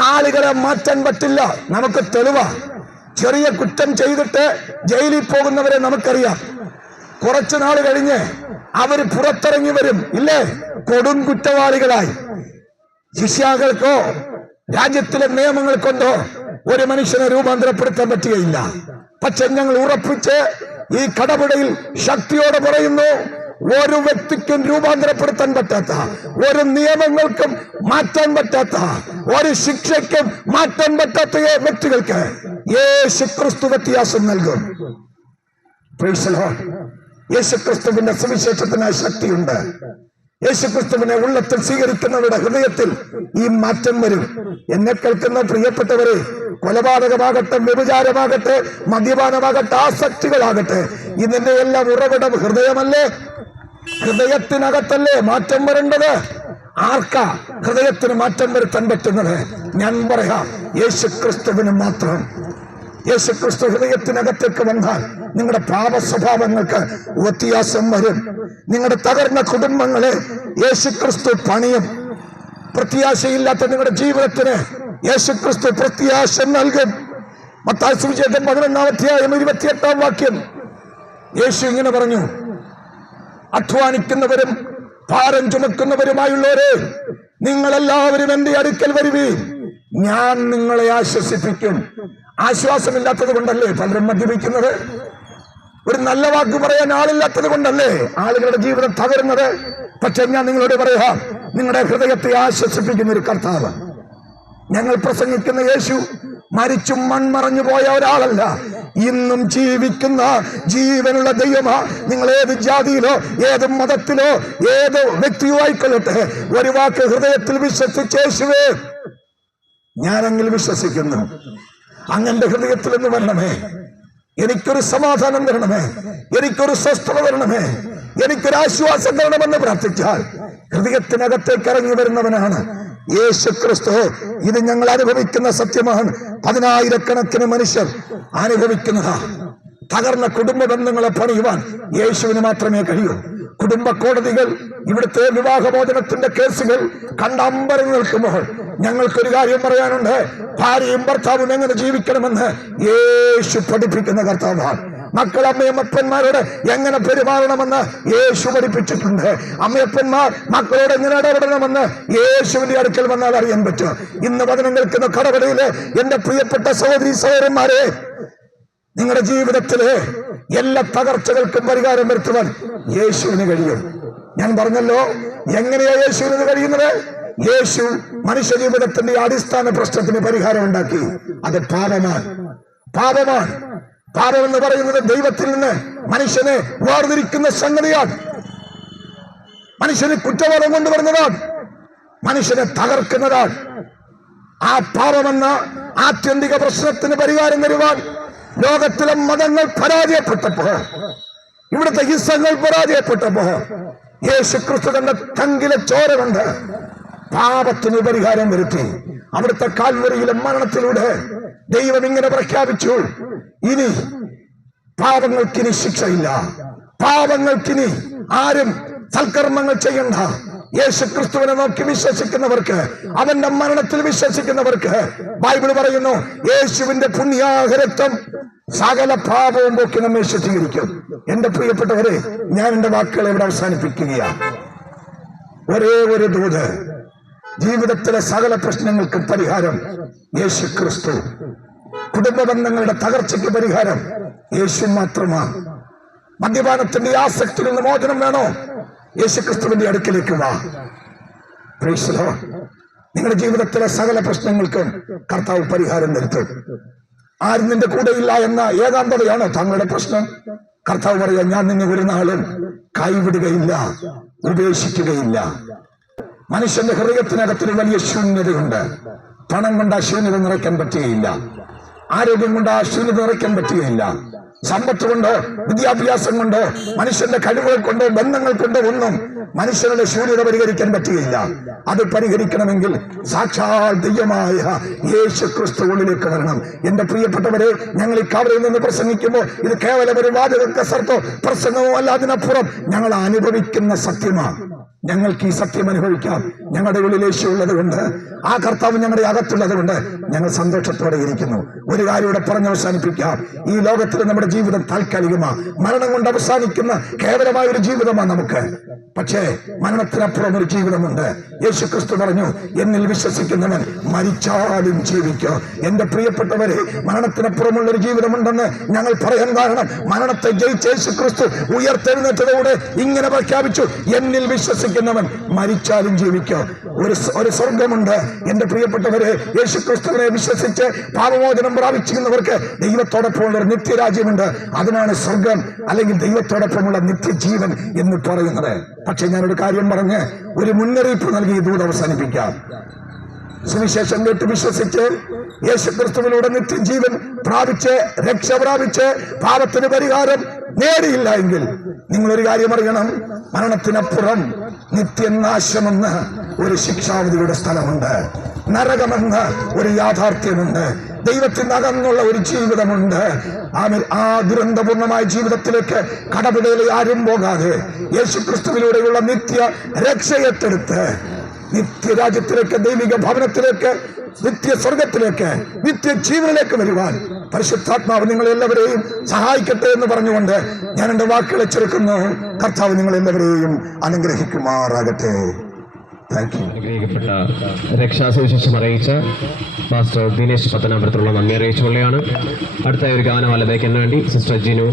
ആളുകളെ മാറ്റാൻ പറ്റില്ല. നമുക്ക് തെളിവാ. ചെറിയ കുറ്റം ചെയ്തിട്ട് ജയിലിൽ പോകുന്നവരെ നമുക്കറിയാം. കുറച്ചു നാൾ കഴിഞ്ഞ് അവര് പുറത്തിറങ്ങി വരും, ഇല്ലേ? കൊടും കുറ്റവാളികളായി. ശിക്ഷകൾക്കോ രാജ്യത്തിലെ നിയമങ്ങൾ കൊണ്ടോ ഒരു മനുഷ്യനെ രൂപാന്തരപ്പെടുത്താൻ പറ്റുകയില്ല. പക്ഷെ ഞങ്ങൾ ഉറപ്പിച്ച് ഈ കടപുടയിൽ ശക്തിയോടെ പറയുന്നു, ഒരു വ്യക്തിക്കും രൂപാന്തരപ്പെടുത്താൻ പറ്റാത്ത, ഒരു നിയമങ്ങൾക്കും മാറ്റാൻ പറ്റാത്ത, ഒരു ശിക്ഷയ്ക്കും മാറ്റാൻ പറ്റാത്ത വ്യക്തികൾക്ക് യേശുക്രിസ്തു വ്യത്യാസം നൽകും. Praise the Lord. യേശുക്രിസ്തുവിന്റെ സുവിശേഷത്തിന് ശക്തിയുണ്ട്. യേശുക്രിസ്തുവിനെ ഉള്ളത്തിൽ സ്വീകരിക്കുന്നവരുടെ ഹൃദയത്തിൽ ഈ മാറ്റം വരും. എന്നെ കേൾക്കുന്ന പ്രിയപ്പെട്ടവരെ, കൊലപാതകമാകട്ടെ, വ്യഭിചാരമാകട്ടെ, മദ്യപാനമാകട്ടെ, ആസക്തികളാകട്ടെ, ഇതിന്റെ എല്ലാം ഉറവിടം ഹൃദയമല്ലേ? ഹൃദയത്തിനകത്തല്ലേ മാറ്റം വരേണ്ടത്? ആർക്കാ ഹൃദയത്തിന് മാറ്റം വരുത്താൻ പറ്റുന്നത്? ഞാൻ പറയാം, യേശുക്രിസ്തുവിന് മാത്രം. യേശുക്രിസ്തു ഹൃദയത്തിനകത്തേക്ക് വന്നാൽ നിങ്ങളുടെ പാപ സ്വഭാവങ്ങൾക്ക് വ്യത്യാസം വരും. നിങ്ങളുടെ തകർന്ന കുടുംബങ്ങളെ യേശുക്രിസ്തു പണിയും. പ്രത്യാശയില്ലാത്ത നിങ്ങളുടെ ജീവിതത്തിന് യേശുക്രിസ്തു പ്രത്യാശ നൽകും. മത്തായി സുവിശേഷം 11:28 യേശു ഇങ്ങനെ പറഞ്ഞു, അധ്വാനിക്കുന്നവരും ഭാരം ചുമക്കുന്നവരുമായുള്ളവരെ, നിങ്ങളെല്ലാവരും എന്റെ അടുക്കൽ വരുവീൻ, ഞാൻ നിങ്ങളെ ആശ്വസിപ്പിക്കും. ആശ്വാസമില്ലാത്തത് കൊണ്ടല്ലേ പലരും മദ്യപിക്കുന്നത്? ഒരു നല്ല വാക്ക് പറയാൻ ആളില്ലാത്തത് കൊണ്ടല്ലേ ആളുകളുടെ ജീവിതം തകരുന്നത്? പക്ഷെ ഞാൻ നിങ്ങളോട് പറയാം, നിങ്ങളുടെ ഹൃദയത്തെ ആശ്വസിപ്പിക്കുന്ന ഒരു കർത്താവ്. ഞങ്ങൾ പ്രസംഗിക്കുന്ന യേശു മരിച്ചും മൺമറഞ്ഞു പോയ ഒരാളല്ല, ഇന്നും ജീവിക്കുന്ന ജീവനുള്ള ദൈവമാ. നിങ്ങൾ ഏത് ജാതിയിലോ ഏത് മതത്തിലോ ഏത് വ്യക്തിയോ ആയിക്കൊള്ളട്ടെ, ഒരു വാക്ക് ഹൃദയത്തിൽ വിശ്വസിച്ച് യേശുവേ ഞാനെങ്കിൽ വിശ്വസിക്കുന്നു, അങ്ങന്റെ ഹൃദയത്തിൽ നിന്ന് വരണമേ, എനിക്കൊരു സമാധാനം തരണമേ, എനിക്കൊരു സ്വസ്ഥത തരണമേ, എനിക്കൊരു ആശ്വാസം തരണമെന്ന് പ്രാർത്ഥിച്ചാൽ ഹൃദയത്തിനകത്തേക്ക് ഇറങ്ങി വരുന്നവനാണ് യേശുക്രിസ്തു. ഇത് ഞങ്ങൾ അനുഭവിക്കുന്ന സത്യമാണ്. 10,000-കണക്കിന് മനുഷ്യർ അനുഭവിക്കുന്നതാ. തകർന്ന കുടുംബ ബന്ധങ്ങളെ പണിയുവാൻ യേശുവിന് മാത്രമേ കഴിയൂ. കുടുംബ കോടതികൾ, ഇവിടുത്തെ വിവാഹമോചനത്തിന്റെ കേസുകൾ കണ്ടമ്പരന്ന് നിൽക്കുമ്പോൾ ഞങ്ങൾക്കൊരു കാര്യം പറയാനുണ്ട്. ഭാര്യയും ഭർത്താവും എങ്ങനെ ജീവിക്കണമെന്ന് യേശു പഠിപ്പിക്കുന്ന കർത്താവാണ്. മക്കൾ അമ്മയമ്മപ്പന്മാരോട് എങ്ങനെ പെരുമാറണമെന്ന് യേശു പഠിപ്പിച്ചിട്ടുണ്ട്. അമ്മയപ്പന്മാർ മക്കളോട് എങ്ങനെ ഇടപെടണമെന്ന് യേശുവിന്റെ അടുക്കൽ വന്നാൽ അറിയാൻ പറ്റും. ഇന്ന് വചനം കേൾക്കുന്ന കടകടയിലെ എന്റെ പ്രിയപ്പെട്ട സഹോദരി സഹോദരന്മാരെ, നിങ്ങളുടെ ജീവിതത്തിലെ എല്ലാ തകർച്ചകൾക്കും പരിഹാരം വരുത്തുവാൻ യേശുവിന് കഴിയും. ഞാൻ പറഞ്ഞല്ലോ, എങ്ങനെയാ യേശുവിന് കഴിയുന്നത്? യേശു മനുഷ്യ ജീവിതത്തിന്റെ അടിസ്ഥാന പ്രശ്നത്തിന് പരിഹാരം ഉണ്ടാക്കി. അത് പാപമാണ്. പാപം എന്ന് പറയുന്നത് ദൈവത്തിൽ നിന്ന് മനുഷ്യനെ വേർതിരിക്കുന്ന സംഗതിയാണ്. മനുഷ്യന് കുറ്റബോധം കൊണ്ടുവരുന്നതാണ്, മനുഷ്യനെ തകർക്കുന്നതാണ്. ആ പാപമെന്ന ആത്യന്തിക പ്രശ്നത്തിന് പരിഹാരം തരുവാൻ ലോകത്തിലെ മതങ്ങൾ പരാജയപ്പെട്ടപ്പോ, ഇവിടുത്തെ ഹിസ്സങ്ങൾ പരാജയപ്പെട്ടപ്പോ, യേശുക്രിസ്തു തന്റെ തങ്കിലെ ചോര കൊണ്ട് പാപത്തിന് പരിഹാരം വരുത്തി. അവിടുത്തെ കാൽവരിയിലെ മരണത്തിലൂടെ ദൈവം ഇങ്ങനെ പ്രഖ്യാപിച്ചു, ഇനി പാപങ്ങൾക്കിനി ശിക്ഷയില്ല, പാപങ്ങൾക്കിനി ആരും സൽക്കർമ്മങ്ങൾ ചെയ്യണ്ട. യേശുക്രിസ്തുവിനെ നോക്കി വിശ്വസിക്കുന്നവർക്ക്, അവന്റെ മരണത്തിൽ വിശ്വസിക്കുന്നവർക്ക് ബൈബിൾ പറയുന്നു, യേശുവിന്റെ പുണ്യാഹരക്തം സകല പാപവും പോക്കി നമ്മെ ശുദ്ധീകരിക്കും. എന്റെ പ്രിയപ്പെട്ടവരെ, ഞാൻ എന്റെ വാക്കുകൾ ഇവിടെ അവസാനിപ്പിക്കുകയാണ്. ഒരേ ഒരു ദൂത്, ജീവിതത്തിലെ സകല പ്രശ്നങ്ങൾക്കും പരിഹാരം യേശുക്രിസ്തു. കുടുംബ ബന്ധങ്ങളുടെ തകർച്ചയ്ക്ക് പരിഹാരം യേശു മാത്രമാണ്. മദ്യപാനത്തിന്റെ ആസക്തിയിൽ നിന്ന് മോചനം വേണോ? യേശുക്രിസ്തുവിന്റെ അടുക്കിലേക്ക് വാ. Praise the Lord. നിങ്ങളുടെ ജീവിതത്തിലെ സകല പ്രശ്നങ്ങൾക്കും കർത്താവ് പരിഹാരം വരുത്തും. ആരും നിന്റെ കൂടെയില്ല എന്ന ഏകാന്തതയാണോ താങ്കളുടെ പ്രശ്നം? കർത്താവ് പറയാ, ഞാൻ നിന്നെ ഒരു നാളും കൈവിടുകയില്ല, ഉപേക്ഷിക്കുകയില്ല. മനുഷ്യന്റെ ഹൃദയത്തിനകത്തൊരു വലിയ ശൂന്യതയുണ്ട്. പണം കൊണ്ട് ആ ശൂന്യത നിറയ്ക്കാൻ പറ്റുകയില്ല, ആരോഗ്യം കൊണ്ട് ആ ശൂന്യത നിറയ്ക്കാൻ പറ്റുകയില്ല, സമ്പത്ത് കൊണ്ടോ വിദ്യാഭ്യാസം കൊണ്ടോ മനുഷ്യന്റെ കഴിവുകൾ കൊണ്ടോ ബന്ധങ്ങൾ കൊണ്ടോ ഒന്നും മനുഷ്യരുടെ ശൂന്യത പരിഹരിക്കാൻ പറ്റുകയില്ല. അത് പരിഹരിക്കണമെങ്കിൽ സാക്ഷാൽ ദൈവമായ യേശുക്രിസ്തു ഉള്ളിലേക്ക് വരണം. എന്റെ പ്രിയപ്പെട്ടവരെ, ഞങ്ങൾ ഈ കവറിൽ നിന്ന് പ്രസംഗിക്കുമ്പോൾ ഇത് കേവലം ഒരു വാചക കസർത്തോ പ്രസംഗമോ അല്ല, അതിനപ്പുറം ഞങ്ങൾ അനുഭവിക്കുന്ന സത്യമാണ്. ഞങ്ങൾക്ക് ഈ സത്യം അനുഭവിക്കാം. ഞങ്ങളുടെ ഉള്ളിൽ യേശു ഉള്ളത് കൊണ്ട്, ആ കർത്താവ് ഞങ്ങളുടെ അകത്തുള്ളത് കൊണ്ട് ഞങ്ങൾ സന്തോഷത്തോടെ ഇരിക്കുന്നു. ഒരു കാര്യം ഇവിടെ പറഞ്ഞ് അവസാനിപ്പിക്കാം. ഈ ലോകത്തിൽ നമ്മുടെ ജീവിതം താൽക്കാലികമാണ്. മരണം കൊണ്ട് അവസാനിക്കുന്ന കേവലമായ ഒരു ജീവിതമാണ് നമുക്ക്. പക്ഷേ മരണത്തിനപ്പുറം ഒരു ജീവിതമുണ്ട്. യേശുക്രിസ്തു പറഞ്ഞു, എന്നിൽ വിശ്വസിക്കുന്നവൻ മരിച്ചാലും ജീവിക്കും. എന്റെ പ്രിയപ്പെട്ടവരെ, മരണത്തിനപ്പുറമുള്ള ഒരു ജീവിതമുണ്ടെന്ന് ഞങ്ങൾ പറയാൻ കാരണം, മരണത്തെ ജയിച്ച യേശുക്രിസ്തു ഉയർത്തെഴുന്നേറ്റതോടെ ഇങ്ങനെ പ്രഖ്യാപിച്ചു, എന്നിൽ വിശ്വസിക്കുന്ന വിശ്വസിക്കുന്നവൻ മരിച്ചാലും ജീവിക്കും. ഒരു സ്വർഗമുണ്ട്. എന്റെ പ്രിയപ്പെട്ടവരെ, യേശുക്രിസ്തുവിനെ വിശ്വസിച്ച് പാപമോചനം പ്രാപിച്ചിരുന്നവർക്ക് ദൈവത്തോടൊപ്പമുള്ള ഒരു നിത്യരാജ്യമുണ്ട്. അതിനാണ് സ്വർഗം അല്ലെങ്കിൽ ദൈവത്തോടൊപ്പമുള്ള നിത്യജീവൻ എന്ന് പറയുന്നത്. പക്ഷെ ഞാനൊരു കാര്യം പറഞ്ഞ് ഒരു മുന്നറിയിപ്പ് നൽകി ദൂത് അവസാനിപ്പിക്കാം. സുവിശേഷം കേട്ട് വിശ്വസിച്ച് യേശുക്രിസ്തുവിലൂടെ നിത്യജീവൻ പ്രാപിച്ച് രക്ഷ പ്രാപിച്ച് പാപത്തിന് പരിഹാരം നേടിയില്ല എങ്കിൽ നിങ്ങളൊരു കാര്യം അറിയണം. മരണത്തിനപ്പുറം നിത്യനാശമെന്ന് ഒരു ശിക്ഷാവിധിയുടെ സ്ഥലമുണ്ട്. നരകമെന്ന് ഒരു യാഥാർത്ഥ്യമുണ്ട്. ദൈവത്തിന് അകന്നുള്ള ഒരു ജീവിതമുണ്ട്. ആ ദുരന്തപൂർണമായ ജീവിതത്തിലേക്ക് കടപിടയിൽ ആരും പോകാതെ യേശുക്രിസ്തുവിലൂടെയുള്ള നിത്യ രക്ഷയെത്തെടുത്ത് നിത്യരാജ്യത്തിലേക്ക്, ദൈവിക ഭവനത്തിലേക്ക്, നിത്യ സ്വർഗത്തിലേക്ക്, നിത്യജീവനിലേക്ക് വരുവാൻ പരിശുദ്ധാത്മാവ് നിങ്ങളെല്ലാവരെയും സഹായിക്കട്ടെ എന്ന് പറഞ്ഞുകൊണ്ട് ഞാൻ എന്റെ വാക്കുകളെ ചെറുക്കുന്നു. കർത്താവ് നിങ്ങളെല്ലാവരെയും അനുഗ്രഹിക്കുമാറാകട്ടെ. Thank you. അനുഗ്രഹിക്കപ്പെട്ട രക്ഷാസുവിശേഷം അറിയിച്ച പാസ്റ്റർ ദിനേശ് പത്തനാപുരത്തുള്ള നന്ദി അറിയിച്ചുകൊള്ളുകയാണ്. അടുത്ത ഒരു ഗാനം ആലപിക്കാൻ വേണ്ടി സിസ്റ്റർ ജിനു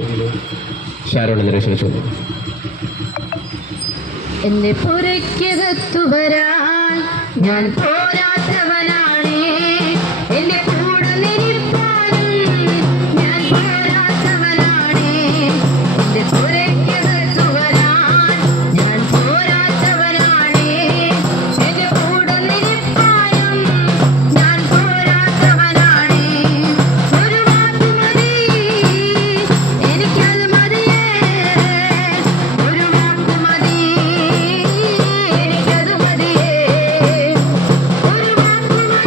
ഷാരോൺ എന്ന് ക്ഷണിച്ചു. എന്റെ പുരയ്ക്കകത്തു വരാൻ ഞാൻ പോരാത്തവനാണേ, എന്റെ കൂടെ നിൽപ്പാനും ഞാൻ പോരാത്തവനാണേ. എന്റെ പുരയ്ക്കകത്തു വരാൻ ഞാൻ പോരാത്തവനാണേ, എന്റെ കൂടെ നിൽപ്പാനും ഞാൻ പോരാത്തവനാണേ. ഒരു വാക്ക് മതി, എനിക്കത് മതിയേ. ഒരു വാക്ക് മതി, എനിക്കത് മതിയേ. ഒരു വാക്ക് മതി,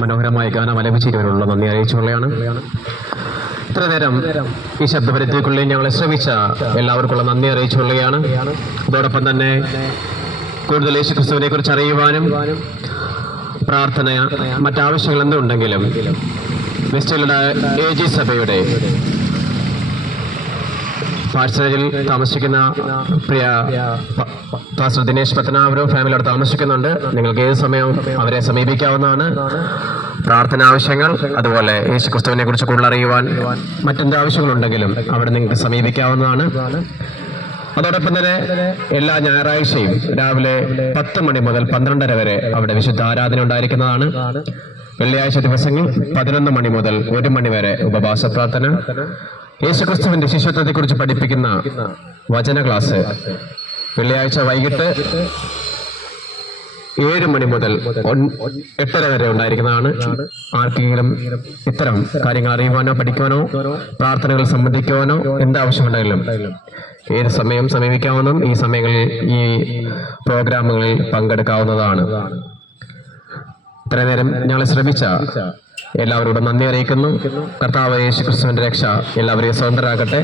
മനോഹരമായ ഗാനം ആലപിച്ചിരുവരുള്ള നന്ദി അറിയിച്ചുകൊള്ളുകയാണ്. ഇത്ര നേരം ഈ ശബ്ദപരിധിക്കുള്ളിൽ ഞങ്ങളെ ശ്രമിച്ച എല്ലാവർക്കുള്ള നന്ദി അറിയിച്ചുകൊള്ളുകയാണ്. അതോടൊപ്പം തന്നെ കൂടുതൽ യേശുക്രിസ്തുവിനെ കുറിച്ച് അറിയുവാനും പ്രാർത്ഥന മറ്റാവശ്യങ്ങൾ എന്തുണ്ടെങ്കിലും വെസ്റ്റേലുടെ AG സഭയുടെ പാഴ്സനയിൽ താമസിക്കുന്ന പ്രിയ പാസ്റ്റർ ദിനേശ് പത്തനാപുരം ഫാമിലിയോട് താമസിക്കുന്നുണ്ട്. നിങ്ങൾക്ക് ഏത് സമയവും അവരെ സമീപിക്കാവുന്നതാണ്. പ്രാർത്ഥന ആവശ്യങ്ങൾ, അതുപോലെ യേശുക്രിസ്തുവിനെ കുറിച്ച് കൂടുതൽ അറിയുവാൻ മറ്റെന്ത് ആവശ്യങ്ങളുണ്ടെങ്കിലും അവിടെ നിങ്ങൾക്ക് സമീപിക്കാവുന്നതാണ്. അതോടൊപ്പം തന്നെ എല്ലാ ഞായറാഴ്ചയും രാവിലെ 10 മണി മുതൽ 12:30 വരെ അവിടെ വിശുദ്ധ ആരാധന ഉണ്ടായിരിക്കുന്നതാണ്. വെള്ളിയാഴ്ച ദിവസങ്ങൾ 11 മണി മുതൽ 1 മണി വരെ ഉപവാസ പ്രാർത്ഥന. യേശുക്രിസ്തുവിന്റെ ശിഷ്യത്വത്തെ കുറിച്ച് പഠിപ്പിക്കുന്ന വചന ക്ലാസ് വെള്ളിയാഴ്ച വൈകിട്ട് 7 മണി മുതൽ 8:30 വരെ ഉണ്ടായിരിക്കുന്നതാണ്. ആർക്കെങ്കിലും ഇത്തരം കാര്യങ്ങൾ അറിയുവാനോ പഠിക്കുവാനോ പ്രാർത്ഥനകൾ സംബന്ധിക്കുവാനോ എന്താവശ്യമുണ്ടെങ്കിലും ഏത് സമയം സമീപിക്കാവുന്നതും ഈ സമയങ്ങളിൽ ഈ പ്രോഗ്രാമുകളിൽ പങ്കെടുക്കാവുന്നതാണ്. ഇത്ര നേരം ഞങ്ങളെ ശ്രമിച്ച എല്ലാവരോടും നന്ദി അറിയിക്കുന്നു. കർത്താവ് യേശുക്രിസ്തുവിന്റെ രക്ഷ എല്ലാവരെയും സ്വതന്ത്രരാകട്ടെ.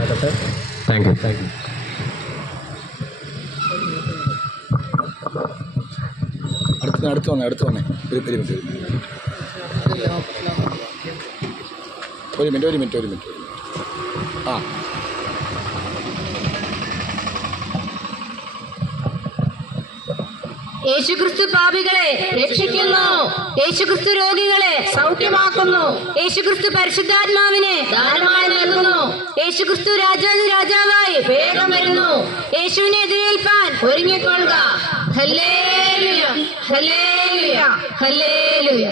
Thank you. അടുത്ത് വന്നേ ഒരു മിനിറ്റ്. ആ, യേശുക്രിസ്തു പാപികളെ രക്ഷിക്കുന്നു. യേശുക്രിസ്തു രോഗികളെ സൗഖ്യമാക്കുന്നു. യേശുക്രിസ്തു പരിശുദ്ധാത്മാവിനെ ദാനമായി നൽകുന്നു. യേശുക്രിസ്തു രാജാവായി വേഗം വരുന്നു. യേശുവിനെ എതിരേൽപ്പാൻ ഒരുങ്ങിക്കൊള്ളുക. Hallelujah, hallelujah, hallelujah.